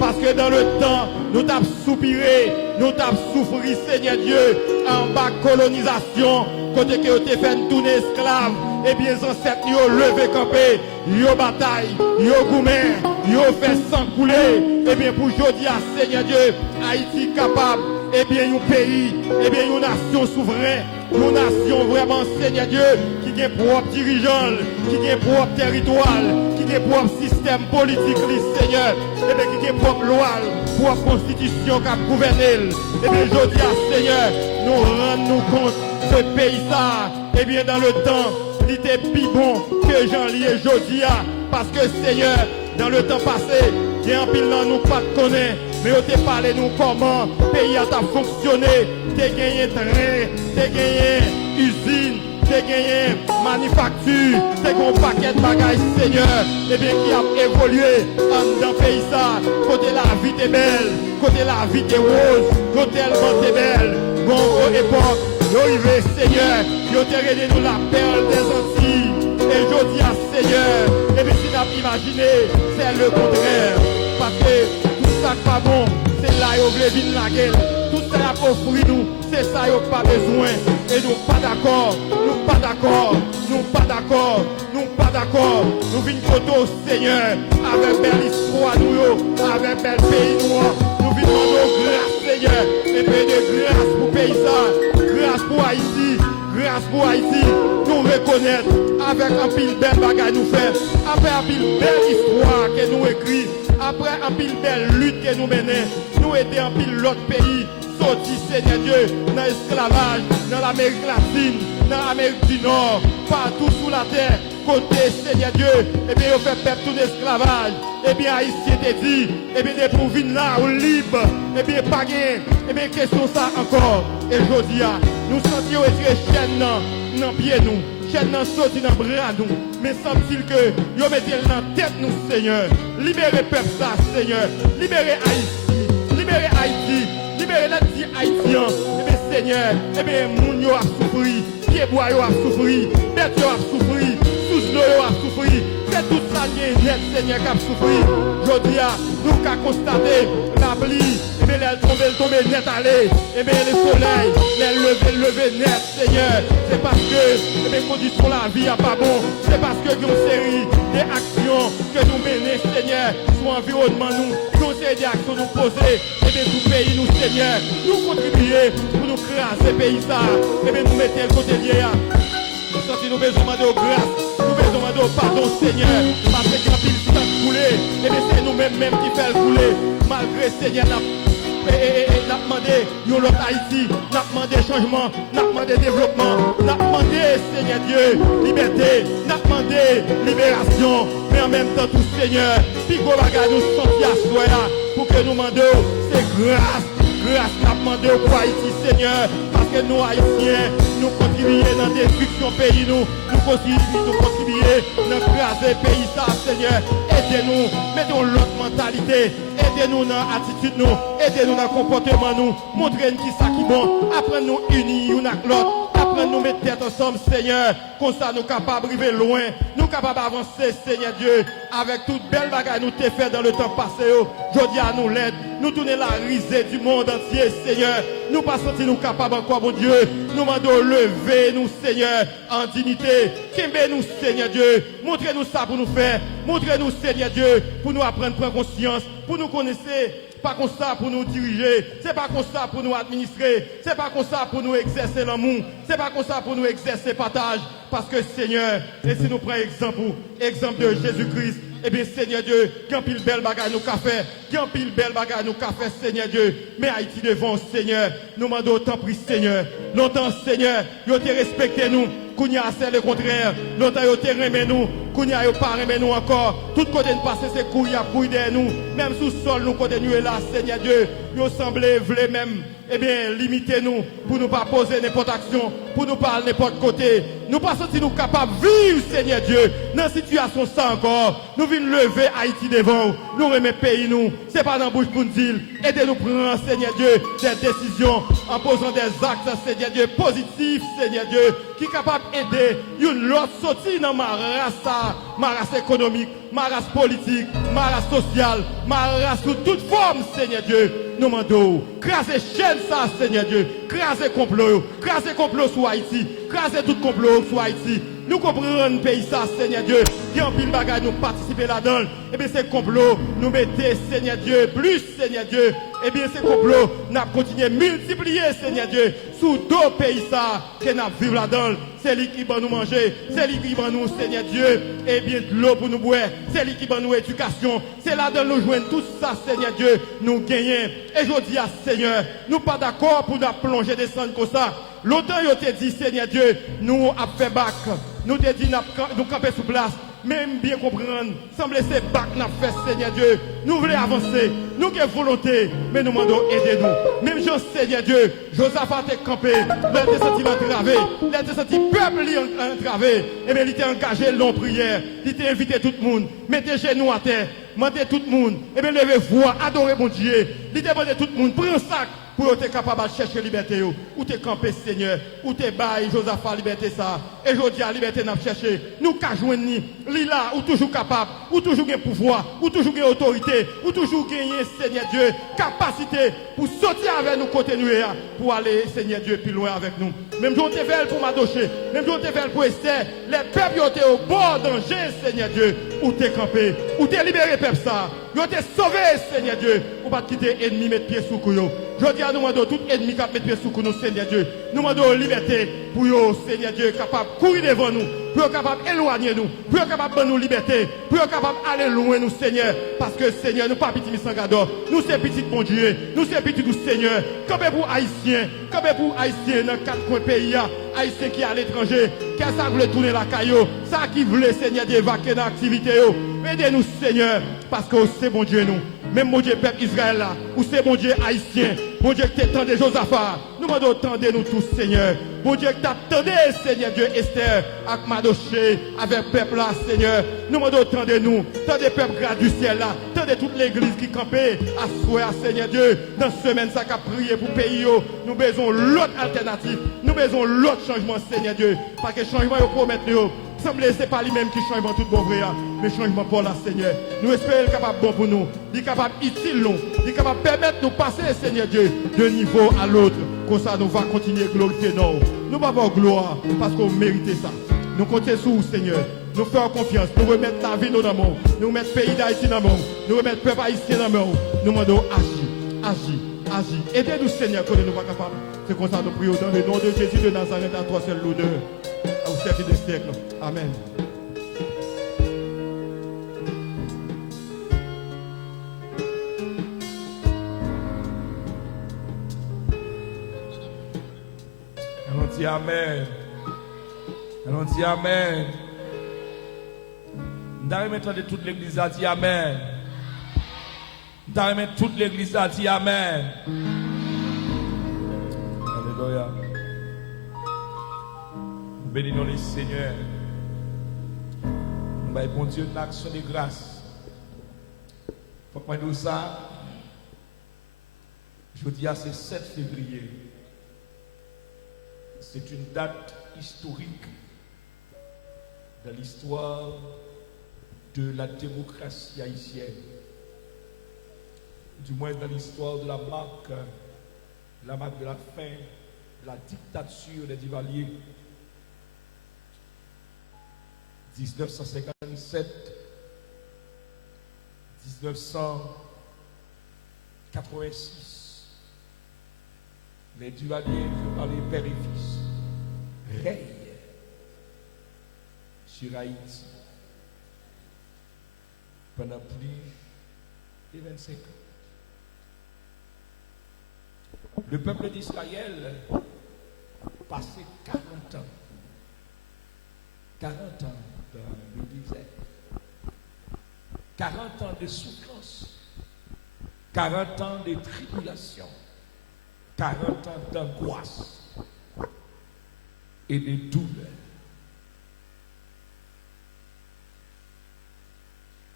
parce que dans le temps, nous t'avons soupiré, nous t'avons souffert, Seigneur Dieu, en bas colonisation, côté que tu fait tourner esclave, eh bien, les ancêtres nous ont levé campé, ils ont bataille, ils ont goumé, ils ont fait sang couler, eh bien, pour aujourd'hui, Seigneur Dieu, Haïti capable, eh bien, un pays, eh bien, une nation souveraine, une nation vraiment, Seigneur Dieu, qui a propre dirigeant, qui a propre territoire, qui a propre système politique, Seigneur, eh bien, qui a propre loi, propre constitution qui a gouverné, eh bien, aujourd'hui, Seigneur, nous rendons compte ce pays ça, eh bien, dans le temps, il était plus bon que Jean-Lie aujourd'hui, parce que, Seigneur, dans le temps passé, il y a un pile dans nous pas de connaître, mais on t'a parlé nous comment le pays a fonctionné, t'as gagné train, t'as gagné usine, t'as gagné manufacture, t'as gagné un paquet de bagages, Seigneur, et bien qui a évolué dans le pays ça, côté la vie est belle, côté la vie est rose, côté tellement est belle, bon aux époques, nous arrivons, Seigneur, nous t'ai aidé nous la perle des Antilles, et je dis à Seigneur, et bien si nous avons imaginé, c'est le contraire, parce que tout ça qui pas bon, c'est là où vous voulez venir la gueule. Tout ça a offert nous, c'est ça qui pas besoin. Et nous pas d'accord, nous pas d'accord, nous pas d'accord, nous pas d'accord. Nous venons photo Seigneur, avec belle histoire nous, avec bel pays nous. Nous venons de grâce Seigneur, et puis de grâce pour pays ça, grâce pour Haïti, grâce pour Haïti. Nous reconnaître avec un pile belle bagaille nous faire, avec un pile belle histoire que nous écrit. Après un pile belle lutte que nous menons, nous aider un pile l'autre pays, sorti, Seigneur Dieu, dans l'esclavage, dans l'Amérique latine, dans l'Amérique du Nord, partout sur la terre, côté, Seigneur Dieu, et bien, on fait peuple tout l'esclavage. Eh bien, Haïtien te dit, eh bien, pour venir là, au libre, eh bien, pas gain, eh bien, question ça encore. Et je dis, nous sentions retirer chaîne dans pied nous, chaîne dans sorti dans bras nous, mais semble-t-il que, vous mettez dans tête nous, Seigneur. Libérez peuple ça, Seigneur. Libérez Haïti, libérez Haïti, libérez les Haïtiens. Eh bien, Seigneur, eh bien, moun yo a souffri, pied bois yo a souffri, bête yo a souffri, sous l'eau yo a souffri. C'est tout ça qui est net, Seigneur, qui a souffri. Aujourd'hui, nous avons constaté la pluie, et bien, elle tombe net allée, et bien, le soleil, elle levé net, Seigneur. C'est parce que les conditions de la vie n'est pas bon. C'est parce que nous avons une série d'actions que nous menons, Seigneur, sur l'environnement, nous avons une série d'actions nous poser, et bien, tout pays, nous, Seigneur, nous contribuer pour nous craser pays, ça, et bien, nous mettons le côté vieillard. Nous sentons besoin de grâce, nous besoin de pardon, Seigneur, parce que quand il s'est coulé, et bien c'est nous-mêmes qui fait le couler, malgré Seigneur, n'a demandé l'autre Haïti, n'a demandé changement, n'a demandé développement, n'a demandé, Seigneur Dieu, liberté, n'a demandé libération, mais en même temps tout Seigneur, puis qu'on va nous sentir à soi pour que nous demandons, c'est grâce n'a demandé pour Haïti, Seigneur, parce que nous Haïtiens, nous contribuons dans la destruction du pays, nous contribuons dans craser le pays, ça, Seigneur. Aidez-nous, mettons l'autre mentalité, aidez-nous dans l'attitude, nous, aidez-nous dans le comportement, nous, montrez-nous qui ça qui est bon, apprenez-nous unis, une avec l'autre. Nous mettre tête ensemble, Seigneur, comme ça nous capables d'arriver loin, nous capables d'avancer, Seigneur Dieu, avec toute belle bagarre nous t'ai fait dans le temps passé. Aujourd'hui à nous l'aide, nous tourner la risée du monde entier, Seigneur. Nous pas sentir nous capables encore, mon Dieu. Nous demandons lever nous, Seigneur, en dignité. Qu'aimez-nous, Seigneur Dieu. Montrez-nous ça pour nous faire. Montrez-nous, Seigneur Dieu, pour nous apprendre à prendre conscience, pour nous connaître. Pas comme ça pour nous diriger, c'est pas comme ça pour nous administrer, c'est pas comme ça pour nous exercer l'amour, c'est pas comme ça pour nous exercer partage, parce que Seigneur, et si nous prenons exemple de Jésus-Christ, eh bien Seigneur Dieu, qu'un pile belle bagarre nous qu'a fait, qu'un pile belle bagarre nous qu'a fait, Seigneur Dieu, mais Haïti devant Seigneur, nous demandons autant pris Seigneur, longtemps Seigneur, vous avez respecté nous, Kounia c'est le contraire, longtemps vous avez aimé nous, Kounia vous pas aimé nous encore, tout côté de passer c'est couille à couille de nous, même sous sol nous côté nous est là, Seigneur Dieu, vous semblez voulez même, eh bien, limitez-nous pour ne pas poser n'importe action, pour nous parler n'importe côté. Nous pas sentir nous capables de vivre, Seigneur Dieu, dans une situation ça encore. Nous venons lever Haïti devant nous remettre pays nous. C'est pas dans la bouche pour nous dire. Aidez-nous prendre, Seigneur Dieu, des décisions en posant des actes, Seigneur Dieu, positifs, Seigneur Dieu, qui est capable d'aider une autre sortie dans ma race économique, ma race politique, ma race sociale, ma race sous toute forme, Seigneur Dieu. Nous demandons, craser chaîne ça, Seigneur Dieu, craser complot sur Haïti, craser tout complot sur Haïti. Nous comprenons le pays ça, Seigneur Dieu, qui en pile bagaille nous participer là-dedans. Et bien ces complots, nous mettez, Seigneur Dieu, plus, Seigneur Dieu. Et bien ces complots, nous continuons à multiplier, Seigneur Dieu, sous deux pays ça, que nous vivons là-dedans. C'est lui qui va nous manger, c'est lui qui va nous, Seigneur Dieu, et bien de l'eau pour nous boire, c'est lui qui va nous éducation, c'est là-dedans nous joindre tout ça, Seigneur Dieu, nous gagnons. Et je dis à Seigneur, nous pas d'accord pour nous plonger descendre comme ça. Longtemps, je te dit, Seigneur Dieu, nous avons fait bac, nous te dit, nous camper sous place. Même bien comprendre, semble ces bacs n'a fait, Seigneur Dieu. Nous voulons avancer, nous avons volonté, mais nous demandons aider-nous. Même Jean, Seigneur Dieu, Josaphat est campé, l'aide des sentiments entravés, l'aide des sentiments peuple entravé, et bien il était engagé long prière, il était invité tout le monde, mettez genoux à terre, mandez tout le monde, et bien levez voix, adorez mon Dieu, il était demandé tout le monde, prenez un sac. Pour être capable de chercher la liberté, ou t'es campé, Seigneur, ou t'es bail, Josaphat, liberté ça. Et je dis à la liberté, nous chercher. Nous qu'à joindre, là, ou toujours capable, ou toujours gagner pouvoir, ou toujours gagner autorité, ou toujours gagner, Seigneur Dieu, capacité pour sortir avec nous côté nous, pour aller, Seigneur Dieu, plus loin avec nous. Même je t'ai fait pour Madoché, même je t'ai fait pour Esther, les peuples étaient au bord danger, Seigneur Dieu, ou t'es campé, ou t'es libéré, peuple ça. Vous t'es sauvé, Seigneur Dieu, ou pas quitter l'ennemi, mettre pied sous couille. Je dis à nous, tout ennemi qui met pied sous nous, Seigneur Dieu. Nous demandons liberté pour vous, Seigneur Dieu, capable de courir devant nous, pour être capable d'éloigner nous, pour être capable de nous liberté, pour être capable d'aller loin nous Seigneur, parce que Seigneur, nous pas petits Missangador, nous c'est petits bon Dieu, nous c'est petits du Seigneur, comme pour Haïtiens, dans 4 coins pays, Haïtiens qui à l'étranger, qui ça voulait tourner la caillou, ça qui voulait Seigneur d'évacuer dans l'activité, aidez-nous Seigneur, parce que c'est bon Dieu nous. Même mon Dieu peuple Israël là, ou c'est mon Dieu haïtien, mon Dieu qui t'attendait Josaphat, nous demandons tendez nous tous Seigneur. Mon Dieu qui t'attendait Seigneur Dieu Esther, avec Madoché, avec peuple là Seigneur. Nous demandons tendez nous, tendez peuple grâce du ciel là, tendez toute l'église qui campait, à souhait Seigneur Dieu, dans cette semaine ça qu'a prié pour le pays, nous besoin l'autre alternative, nous besoin l'autre changement Seigneur Dieu, parce que changement il faut mettre nous. Semble c'est pas lui-même qui change tout bon vrai, mais changement pour la Seigneur. Nous espérons qu'il est capable bon pour nous, il est capable utile nous, il est capable permettre de nous passer Seigneur Dieu de niveau à l'autre. Comme ça nous va continuer à glorifier nous. Nous va avoir gloire parce qu'on mérite ça. Nous comptons sur vous Seigneur. Nous faisons confiance, nous remettons la vie dans nos mains, nous remettons le pays d'Haïti dans nos mains, nous remettons le peuple haïtien dans nos mains. Nous demandons agis. Aidez-nous Seigneur quand nous ne sommes pas capables. C'est comme ça nous prions dans le nom de Jésus de Nazareth, à toi seul l'honneur, au siècle des siècles. Amen. On dit Amen. On dit Amen. Nous remettons de toute l'église à dire Amen. Nous remettons toute l'église à dire Amen. Alléluia. Nous bénissons les Seigneurs. Nous bénissons bon Dieu l'action de grâce. Faut que nous ça. Je dis à c'est 7 février. C'est une date historique dans l'histoire de la démocratie haïtienne. Du moins dans l'histoire de la marque de la fin de la dictature des Duvalier. 1957, 1986. Les Duvalier, par les pères et fils, règnent sur Haïti pendant plus de 25 ans. Le peuple d'Israël passé 40 ans dans le désert, 40 ans de souffrance, 40 ans de tribulation, 40 ans d'angoisse et de douleur.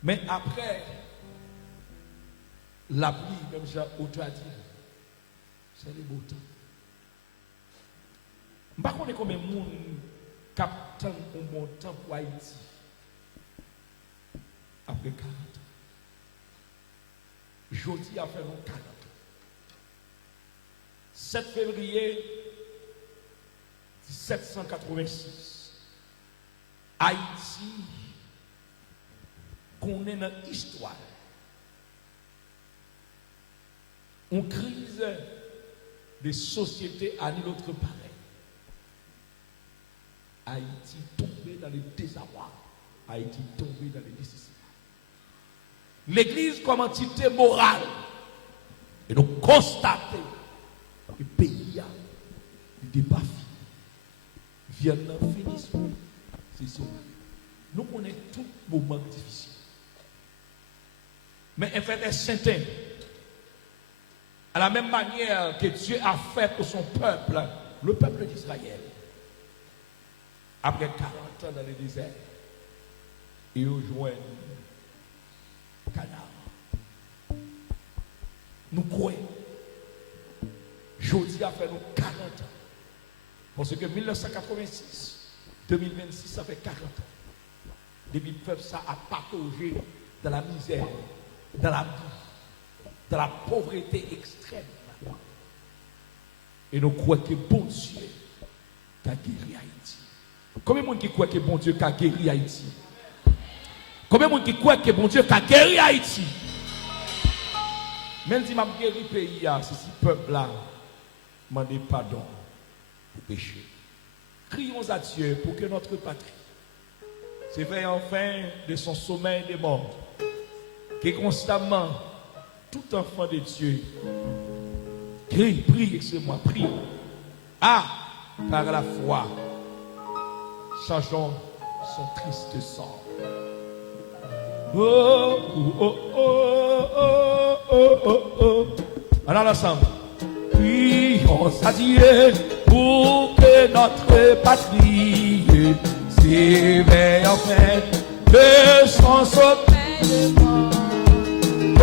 Mais après, la pluie, même Jean Autre dit, c'est le beau temps. Je ne sais pas combien de monde capte un bon temps pour Haïti après 40 ans. Jeudi a fait 40 ans. 7 février 1786, Haïti connaît dans l'histoire une crise des sociétés à l'autre pareil. Haïti tombé dans le désarroi, Haïti tombé dans les nécessités. L'Église comme entité morale, et nous constatons que le pays a des débat vient dans le finissement. C'est ça. Nous connaissons tout moment difficile. Mais en fait, Saint-Saint, à la même manière que Dieu a fait pour son peuple, le peuple d'Israël, après 40 ans dans le désert, et rejoignent Canaan. Nous croyons, Jodi a fait nous 40 ans. Parce que 1986, 2026, ça fait 40 ans. Depuis le peuple, ça a pataugé dans la misère, dans la vie, dans la pauvreté extrême. Et nous croyons que bon Dieu a guéri Haïti. Combien de monde qui croit que bon Dieu a guéri Haïti? Combien de monde qui croit que bon Dieu a guéri Haïti? Même si m'a guéri le pays, c'est ce peuple-là demande pardon pour péché. Crions à Dieu pour que notre patrie s'éveille enfin de son sommeil des morts, qui constamment, tout enfant de Dieu, prie, excusez-moi, prie. Ah, par la foi, changeons son triste sort. Oh, oh, oh, oh, oh, oh, oh. Alors ensemble, prions à Dieu pour que notre patrie s'éveille enfin de son sommeil de mort.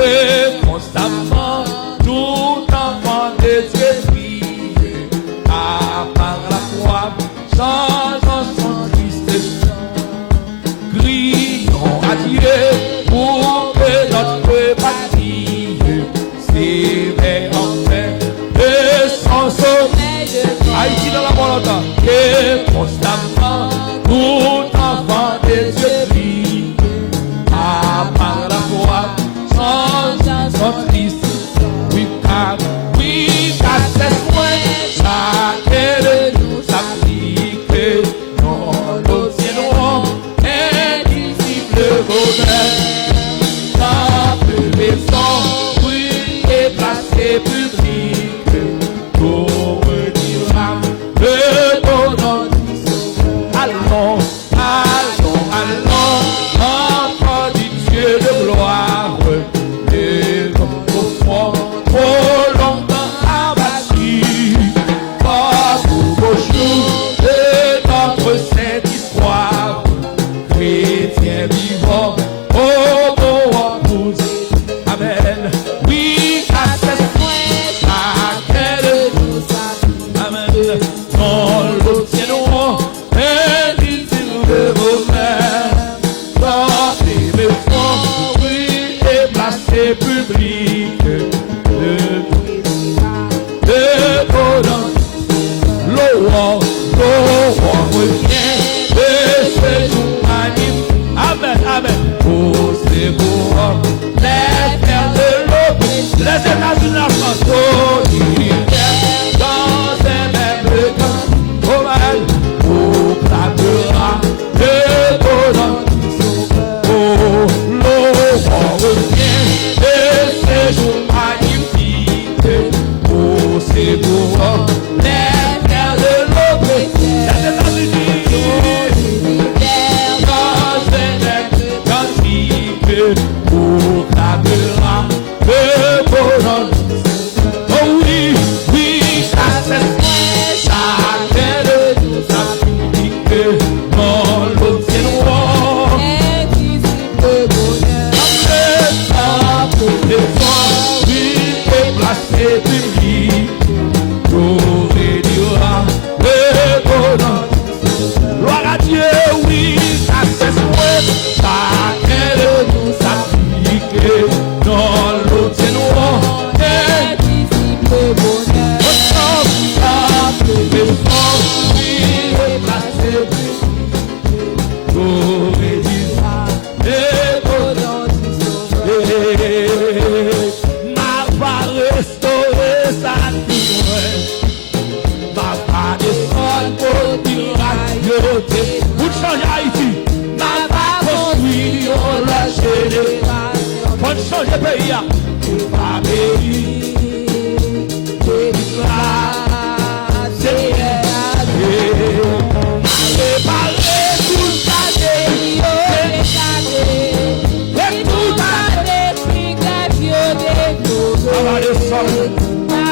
Et constamment, tout enfant de Dieu prie, à par la foi, changeons son triste sort. Crions à Dieu pour que notre patrie s'éveille enfin de son sommeil de mort. Haïti dans la volonté, et constamment, tout enfant de Dieu prie, à par la foi, son triste. Oui, car c'est moi, chacun de nous applique, non, nous tiendrons indicible bonheur. Dans le maison, oui, et placé public, pour redire le bon nom du Sauveur. Allons, allons, allons, enfants du Dieu de gloire. Trop longtemps abattu, par beau jour de notre sainte histoire, chrétien vivant, au bon épouse. Amen. Oui, à cette fois, chacun de nous. Amen. Non, l'obtiendrons, indicible de vos mains. Dans les maisons, oui, et placés publics. Amen. Oh, c'est beau, les terres de l'eau, les États-Unis, la France, dans un même camp, oh mal, oh, placera le bonheur du Sauveur. Oh, l'eau revient de ces jours magnifiques. Oh, c'est beau, les terres de l'eau, les États-Unis. Proclamera le bonheur. Oh oui, oui, ça c'est chacun de nous applique, non l'obtiendrons. Indicible bonheur. Après les forts, oui, et placé public, nous réduira le bonheur. Gloire à Dieu, oui, ça c'est chacun de nous applique. Non, l'obtiendrons, indicible bonheur. Les forts, oui, et placé public, nous réduira le bonheur du Sauveur. Ma va restaurer sa douleur, ma va descendre pour dire adieu. Vous changez Haïti, ma va construire la génération. Faut changer pays, il va bénir, c'est réparer tout ça, et tout ça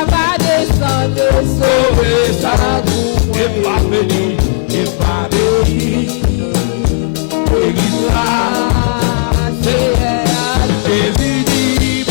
va descendre, sauver sa douleur, et va bénir, l'église là, c'est Jésus dit,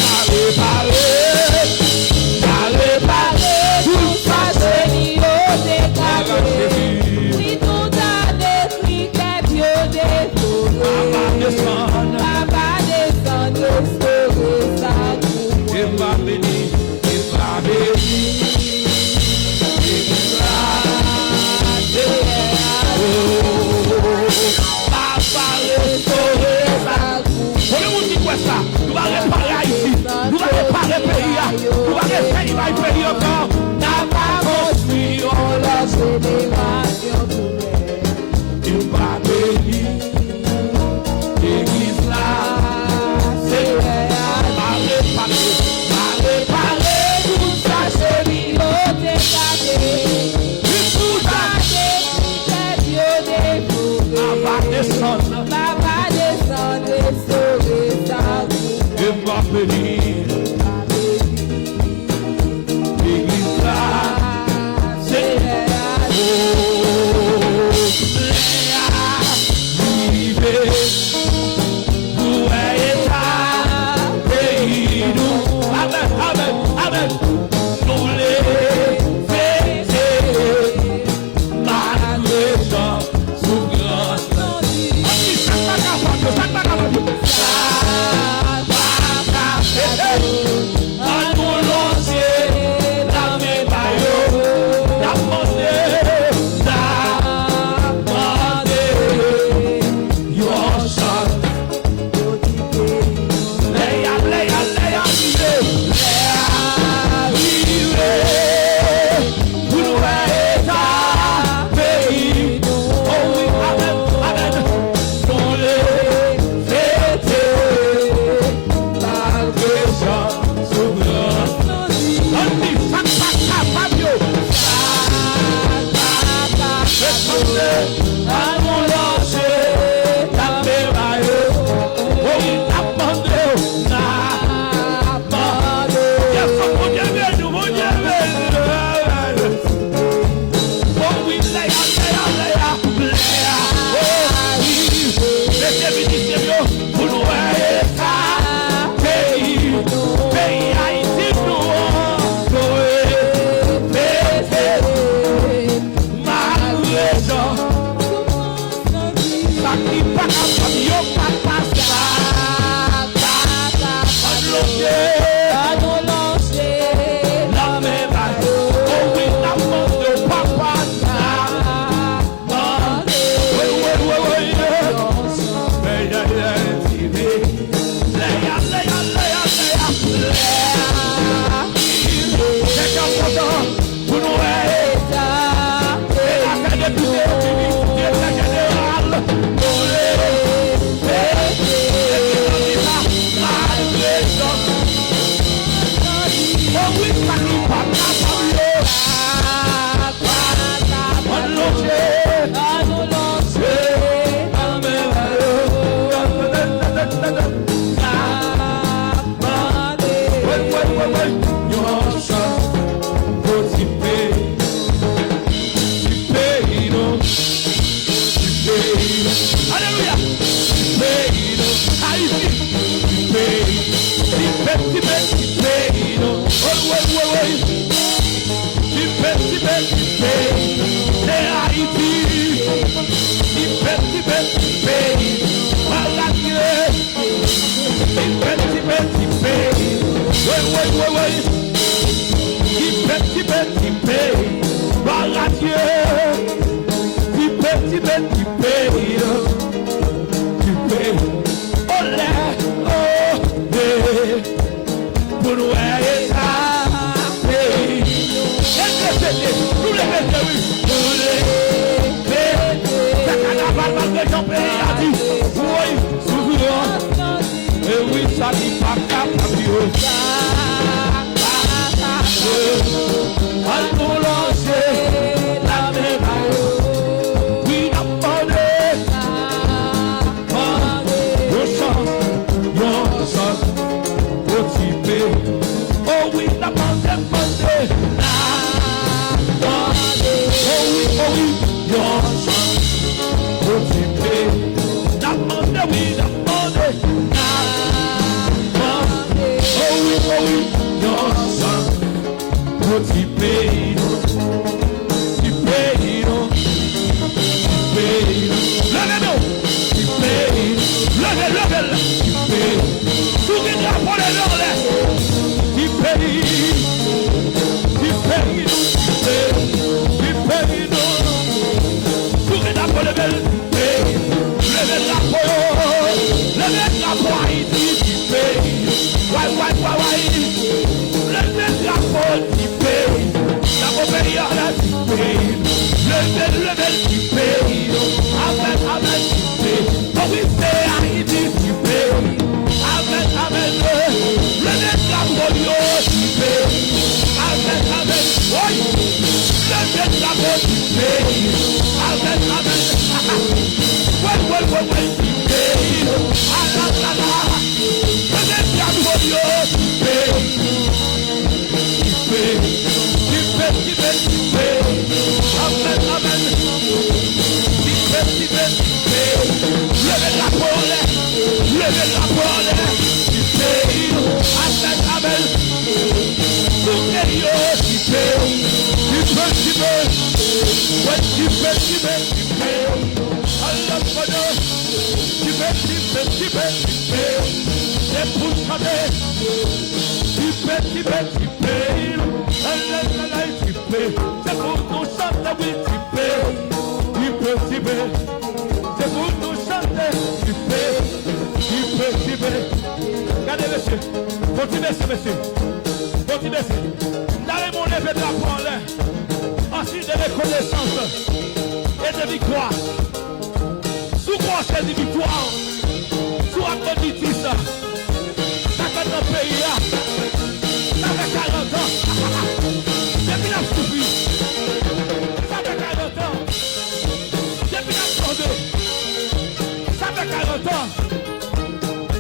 40 ans.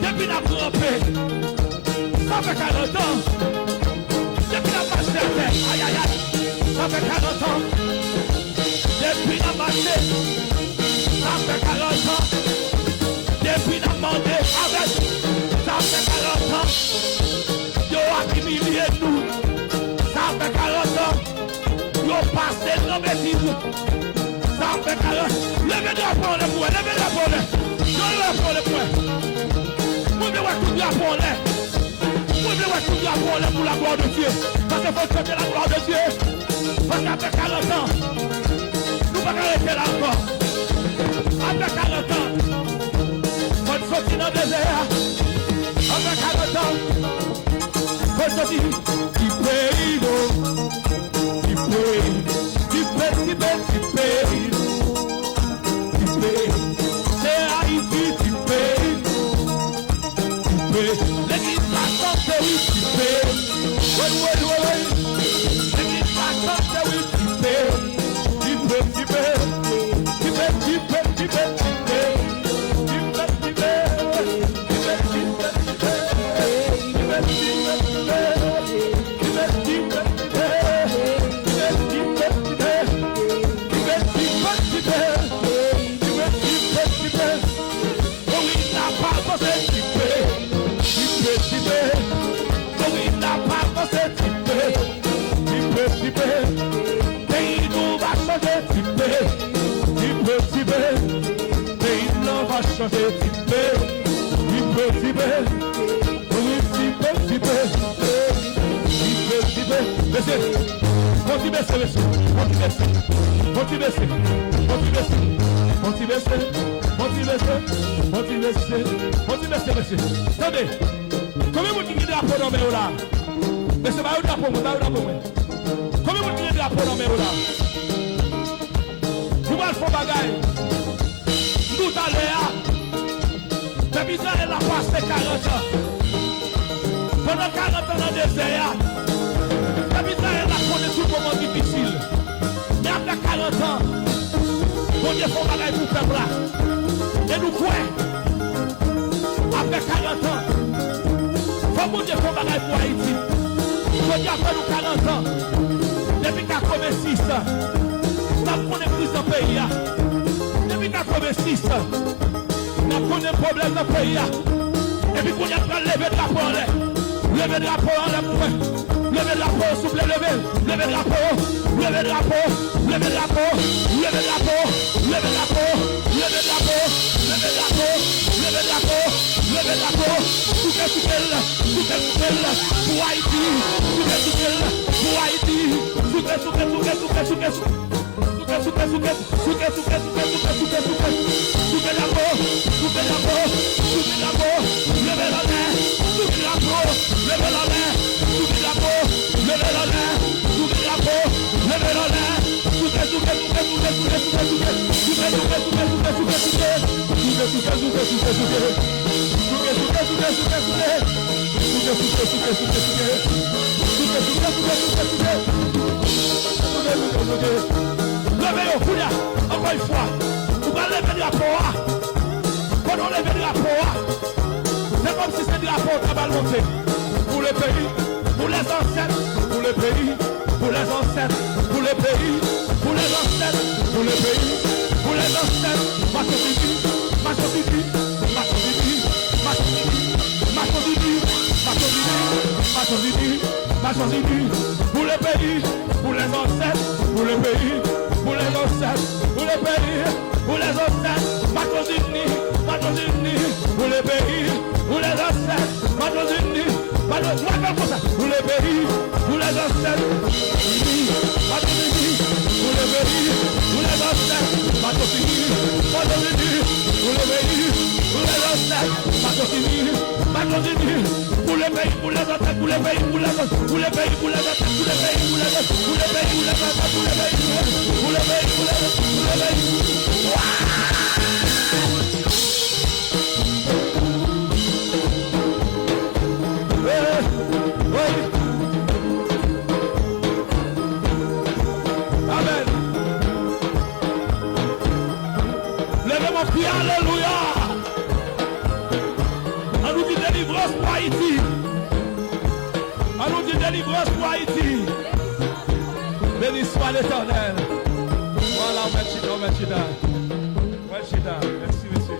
Depuis la rampé. Ça fait 40 ans. Depuis la marché à terre. Aïe, aïe, aïe. Ça fait 40 ans. Depuis la marché. Ça fait 40 ans. Depuis la mandé avec. Ça fait 40 ans. Yo a humilié nous. Ça fait 40 ans. Yo passé dans mes vies. Ça fait 40 ans. Levez la parole pour moi. Levez la parole. Levez la parole pour moi. Vous devez tout la parole. Vous devez tout la parole pour la gloire de Dieu. Parce qu'il faut chanter la gloire de Dieu. Parce qu'après 40 ans, nous ne pouvons pas arrêter là encore. Après 40 ans, faut sortir dans le désert. Après 40 ans, faut sortir du pays. Du pays. C'est Haïti du pays. L'église va chanter, oui, du pays. Oui. L'église va chanter, oui, du pays. Du changer petit peu, attendez, combien vous dites drapeau dans mes là? Mais c'est pas un drapeau, combien vous dites drapeau dans mes là? Vous allez faire bagaille. Tout à l'heure, depuis ça, elle a passé 40 ans. Pendant 40 ans dans le désert, depuis ça, elle a connu tout moment difficile. Mais après 40 ans, on y a fait bagaille pour faire là. Et nous quoi? Après 40 ans, faut qu'on y ait fait bagaille pour Haïti. On y a fait nous 40 ans. Depuis 86 ans, nous avons connu plus dans le pays. Depuis 86, nous avons des problèmes dans le pays. Et puis, qu'on y a levé de la parole. Levé de la parole, levé de la parole, s'il vous plaît, levé de la parole, levé de la parole, levé de la parole, levé de la parole, levé de la parole, levé de la parole, levé de la parole, levé de la parole, levé de la parole, pour Haïti, pour Haïti, levez au fouilla, encore une fois, vous allez lever le drapeau. Quand on lève le drapeau, c'est comme si ce drapeau était monté pour le pays, pour les ancêtres, pour le pays, pour les ancêtres, pour le pays, pour les ancêtres, pour le pays, pour les ancêtres, pour le pays, pour les ancêtres, pour le pays, pour les ancêtres, pour le pays, pour les ancêtres, pour le pays, pour les ancêtres, pour le pays, pour les ancêtres, Amen. Levez mon pied, alléluia. nous dit délivrance pour Haïti. On nous dit délivrance pour Haïti. Béni soit l'Éternel. Voilà, merci, merci, merci, merci, monsieur.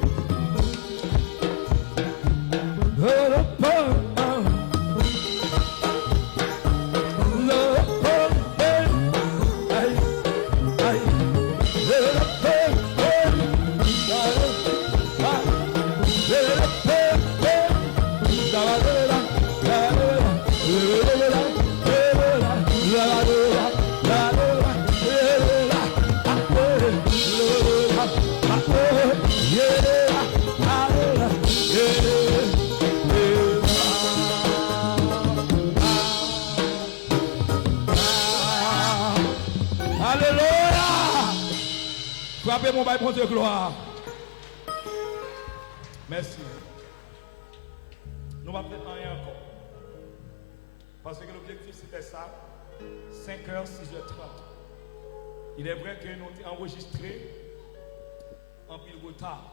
Frappez mon bail, mon Dieu, gloire. Merci. Nous ne allons pas rien encore. Parce que l'objectif c'était ça. 5h, 6h30. Il est vrai que nous avons enregistré en pile retard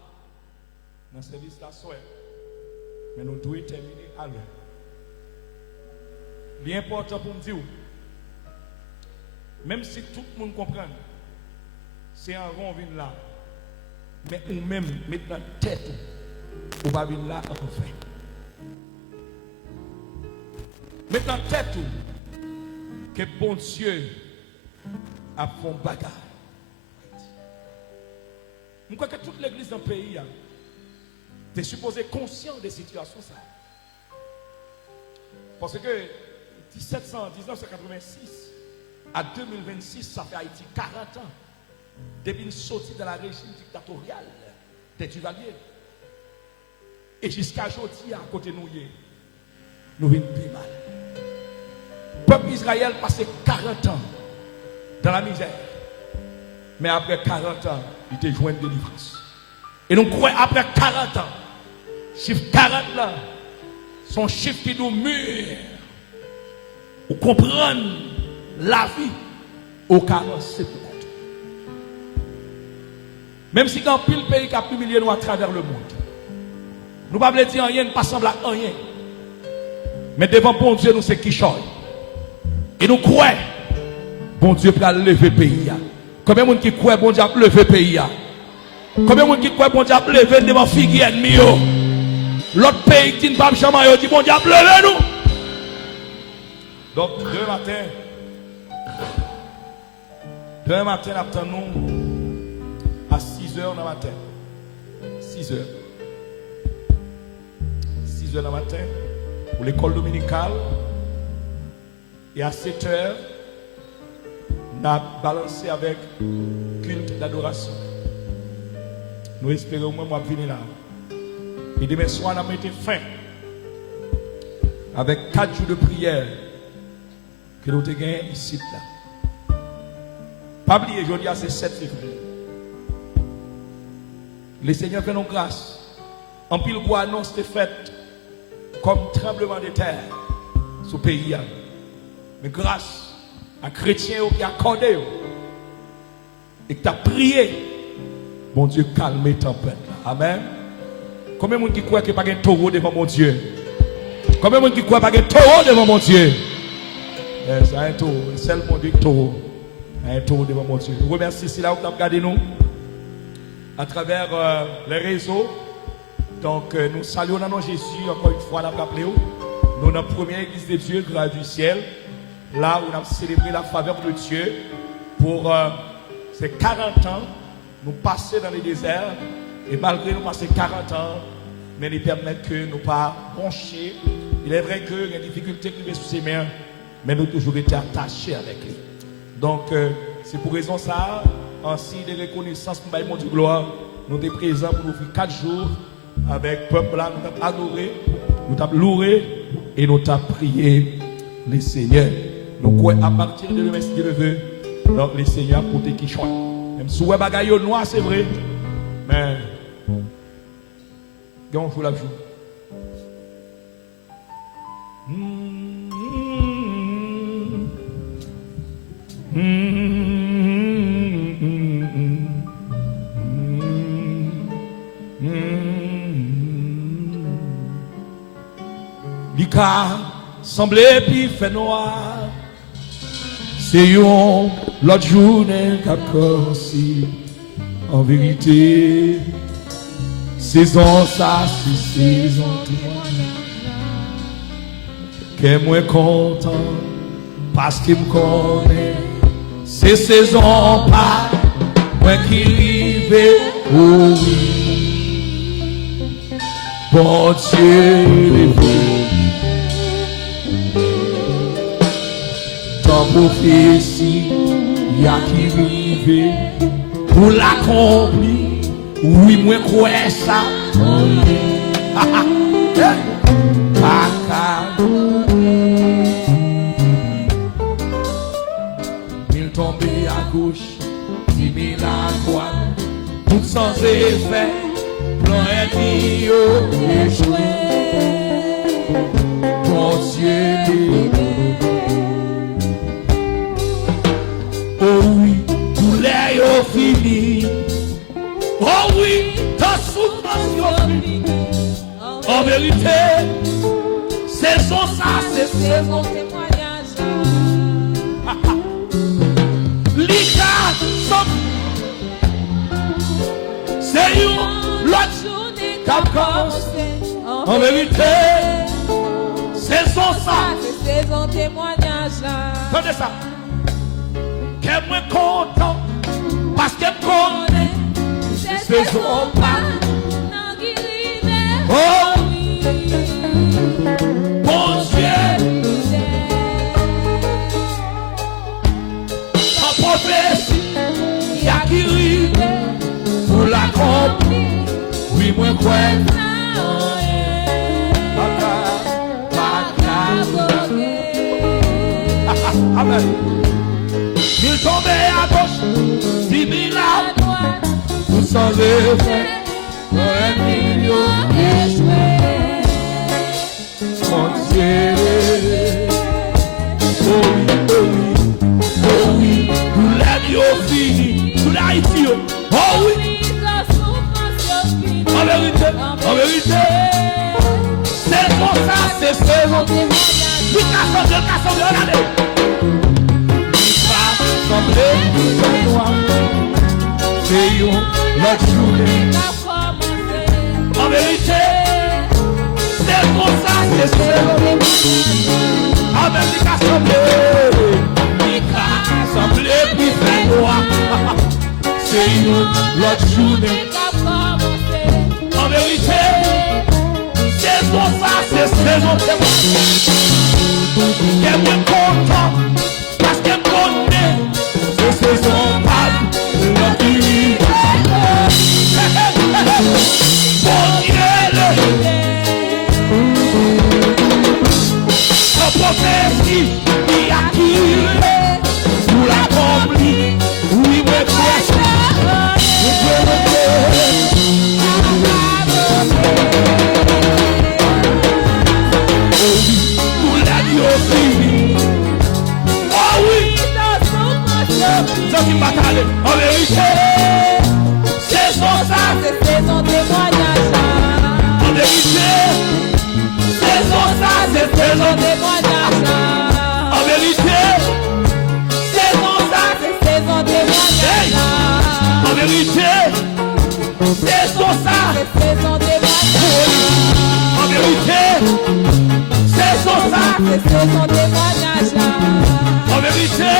dans le service de la soirée. Mais nous devons terminer à l'heure. L'important pour me dire, même si tout le monde comprend, c'est un rond vin là. Mais ou même mettre dans la tête ou pas vin là enfin. Mettre dans la tête que bon Dieu a fait un bagarre. Je crois que toute l'église dans le pays est supposée consciente des situations ça. Parce que 1986 à 2026, ça fait Haïti 40 ans. Depuis une sortie de la régime dictatoriale des Duvaliers. Et jusqu'à aujourd'hui, à côté de nous venons plus mal. Le peuple d'Israël passé 40 ans dans la misère. Mais après 40 ans, il était joint de délivrance. Et nous croyons après 40 ans, chiffre 40 là, son chiffre qui nous mûr. Pour comprendre la vie au 40, c'est pour. Même si dans pile pays qui a humilié nous à travers le monde, nous ne pouvons pas dire rien, ne pas sembler à rien. Mais devant bon Dieu, nous c'est qui choisit. Et nous croyons, bon Dieu peut lever le pays. Combien de monde qui croit, bon Dieu a levé le pays. Combien de monde qui croit, bon Dieu a levé devant figues ennemis. L'autre pays qui ne va jamais dit, bon Dieu a levé nous. Donc, demain matin, attendons à 6h dans le matin. 6h. 6h dans le matin pour l'école dominicale. Et à 7h, on a balancé avec culte d'adoration. Nous espérons au moins venir là. Et demain soir, on a mis fin avec 4 jours de prière que nous avons gagné ici. Là. Pas oublier, aujourd'hui, c'est 7 février. Le Seigneur fait nos grâces. En pile quoi annonce est faite comme tremblement de terre sur le pays. Mais grâce à chrétiens qui ont accordé et qui ont prié, bon Dieu calme et tempête. Amen. Combien de monde qui croit qu'il n'y a pas de taureau devant mon Dieu? Combien de monde qui croit qu'il n'y a pas de taureau devant mon Dieu? C'est un taureau. C'est seul mon Dieu taureau. Un taureau devant mon Dieu. Je vous remercie si là où vous avez regardé nous à travers les réseaux. Donc nous saluons dans Jésus encore une fois, nous rappelons. Nous dans la première église de Dieu, grâce du ciel, là où on a célébré la faveur de Dieu pour ces 40 ans, nous passer dans les déserts et malgré nous passer 40 ans, mais il permet que nous pas broncher. Il est vrai qu'il y a des difficultés qui viennent sous ses mains, mais nous avons toujours été attachés avec lui. Donc c'est pour raison ça, en signe de reconnaissance pour mon Dieu gloire, nous sommes présents pour nous faire 4 jours avec le peuple là, nous avons adoré, nous avons loué et nous avons prié le Seigneur. Nous croyons à partir de demain, si Dieu le veut, donc le Seigneur a porté qui choisit. Même si vous avez bagaille noir, c'est vrai, mais on joue la joue. Lika semblé puis fait noir. C'est yon l'autre journée qu'a commencé. En vérité, saison ça, c'est saison qu'est moins content parce qu'il me connaît. C'est saison pas moi qui rive, oh oui. Bon Dieu, tant prophétie, y a qui rive pour l'accomplir. Oui, moi crois ça. Il tombait à gauche, il mit à droite, tout sans effet, plan ennemi échoué. Bon Dieu, oh oui, tout l'air fini. Oh oui, ta souffrance fini. En vérité, saison ça, c'est saison témoignage. Lika, c'est une l'autre journée qu'a commencé. En vérité, saison ça, c'est saison témoignage. Attendez ça. Qu'elle me content parce qu'elle me connaît. Saison pas. Oh oui, bon Dieu, en prophétie, il y a qui rit pour l'accomplir. Oui, moi, quoi? Amen. Il tombait à gauche, 10 000 à droite, tout sans effet. Un million échoué. Mon Dieu. Oh oui, oh oui, oh oui. Tout l'air fini, tout l'Haïti. Oh oui. En vérité, c'est pour ça, c'est saison. Tout cassons, regardez. C'est noir. C'est yon, l'autre journée. En vérité, c'est pour ça, c'est sûr. Amen, il a semblé, puis fait noir. C'est une l'autre journée. En vérité, c'est pour ça, c'est saison. Qu'elle me content, parce qu'elle me connaît. C'est saison pas, l'autre vie. Prophétie, il y a qui pour l'accomplir. Oui, moi, prêche. Tout la nuit aussi. Oh oui, ça qui m'a parlé. En vérité, c'est ça, c'est saison témoignage. En vérité, c'est ça, c'est saison témoignage. En vérité, c'est ça, c'est saison témoignage. En vérité, c'est ça, c'est saison témoignage. En vérité, c'est ça, c'est saison témoignage. En vérité, c'est ça, c'est saison témoignage. En vérité,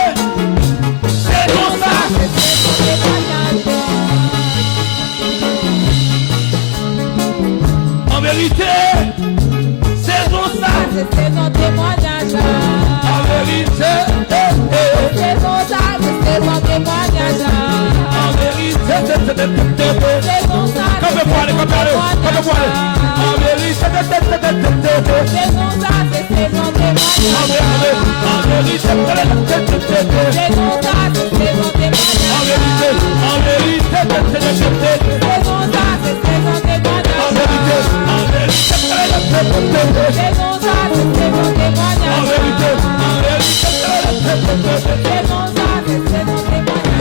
c'est ça, c'est saison témoignage. En vérité, c'est saison ça, c'est saison témoignage. En vérité, c'est ça. Comme vous allez. En vérité, saison ça, c'est saison témoignage. En vérité, saison ça, c'est saison témoignage. En vérité, saison ça, c'est saison témoignage. En vérité, saison ça, c'est saison témoignage. En vérité, saison ça, c'est saison témoignage.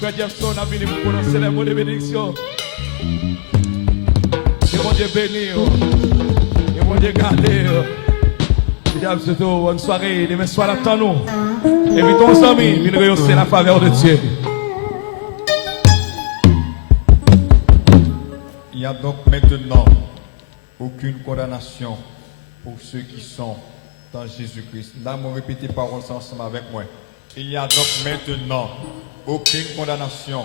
Frère Jefferson a venu pour prononcer les mots de bénédiction. Dieu bénir. Que bon Dieu garde. Mesdames et messieurs, bonne soirée. Demain soir, attends-nous. Invitons nos amis, venez rehausser la faveur de Dieu. Il n'y a donc maintenant aucune condamnation pour ceux qui sont dans Jésus-Christ. Là, vous répétez parole ensemble avec moi. Il n'y a donc maintenant aucune condamnation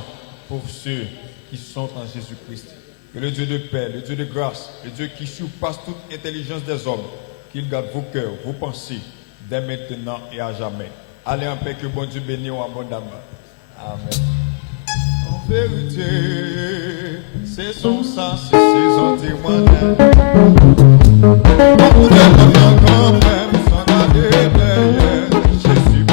pour ceux qui sont en Jésus-Christ. Que le Dieu de paix, le Dieu de grâce, le Dieu qui surpasse toute intelligence des hommes, qu'il garde vos cœurs, vos pensées, dès maintenant et à jamais. Allez en paix, que bon Dieu bénisse abondamment. Amen. En vérité, c'est son ça, c'est son témoignage. Beaucoup de gens quand même sont allés derrière Jésus.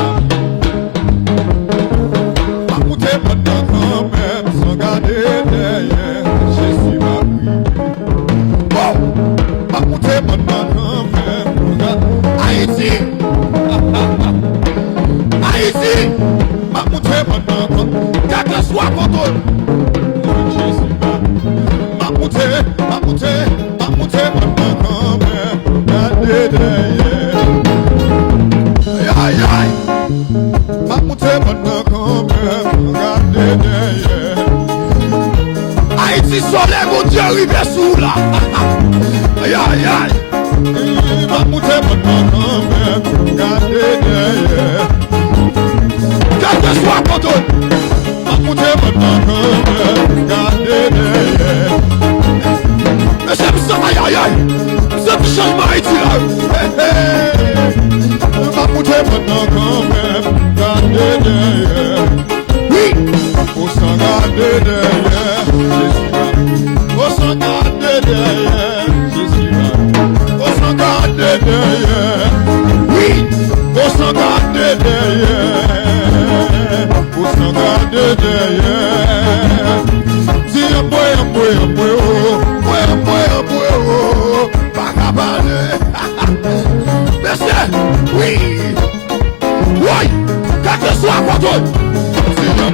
Beaucoup de gens quand même sont allés derrière Jésus. Bon, beaucoup de gens quand même Haïti, Haïti, beaucoup de gens quel que soit contre Jésus. Mamoute, maintenant quand même, regardez derrière. Aïe, aïe, Mamoute, maintenant quand même, regardez derrière. Haïti, soleil, mon Dieu, arrivé sous là. Aïe, aïe, aïe, Mamoute, maintenant quand même, regardez derrière. Quel que soit contre Mamoute, maintenant quand même, regardez derrière. Mais c'est ça, aïe aïe aïe, c'est le changement Haïti là. Mamoute maintenant quand même, gardez derrière. Oui, faut s'en garder derrière, Jésus là. Faut s'en garder derrière, Jésus là. Faut s'en garder derrière. Oui, faut s'en garder derrière. Faut s'en garder derrière. Si un boy, oui, oui, quand que soit contre si un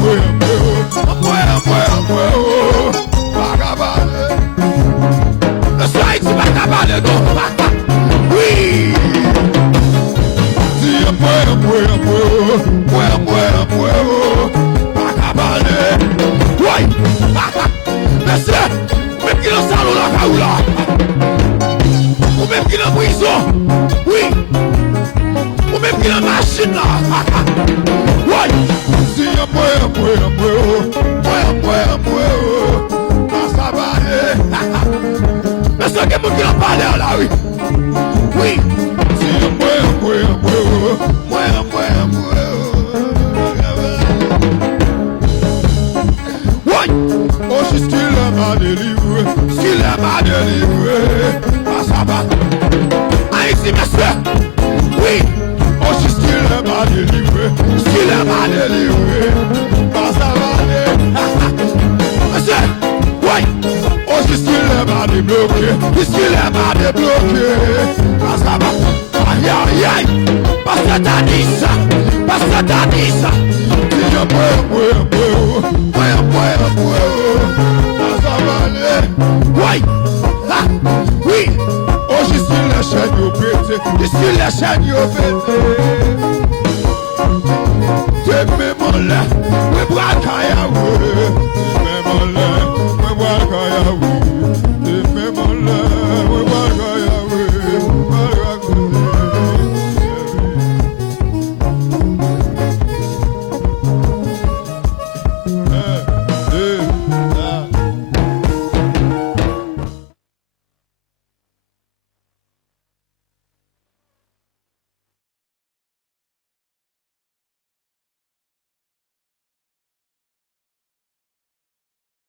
oui, si un oui, monsieur, même qui dans salon la caoula, ou même qui dans prison, oui. Ou même qui la machine là. Ouais. Si un peu, ça va aller. Mais c'est quelqu'un qui a parlé là, oui. Oui. Si un peu, ouais. Oh, jusqu'il m'a délivré. S'il m'a délivré. Ça va. Haïti, monsieur. Oui. Oh, jusqu'il m'a délivré, jusqu'il m'a délivré, ça va aller. Monsieur, oui. Oh, jusqu'il m'a débloqué, jusqu'il m'a débloqué, ça va. Aïe, aïe, aïe, parce que t'as dit ça, parce que t'as dit ça. Si je peux, ça va aller. Oui, là, oui. Oh, jusqu'il la chaîne au pété, jusqu'il la chaîne au pété. T'es même là, we bras caillou, même là.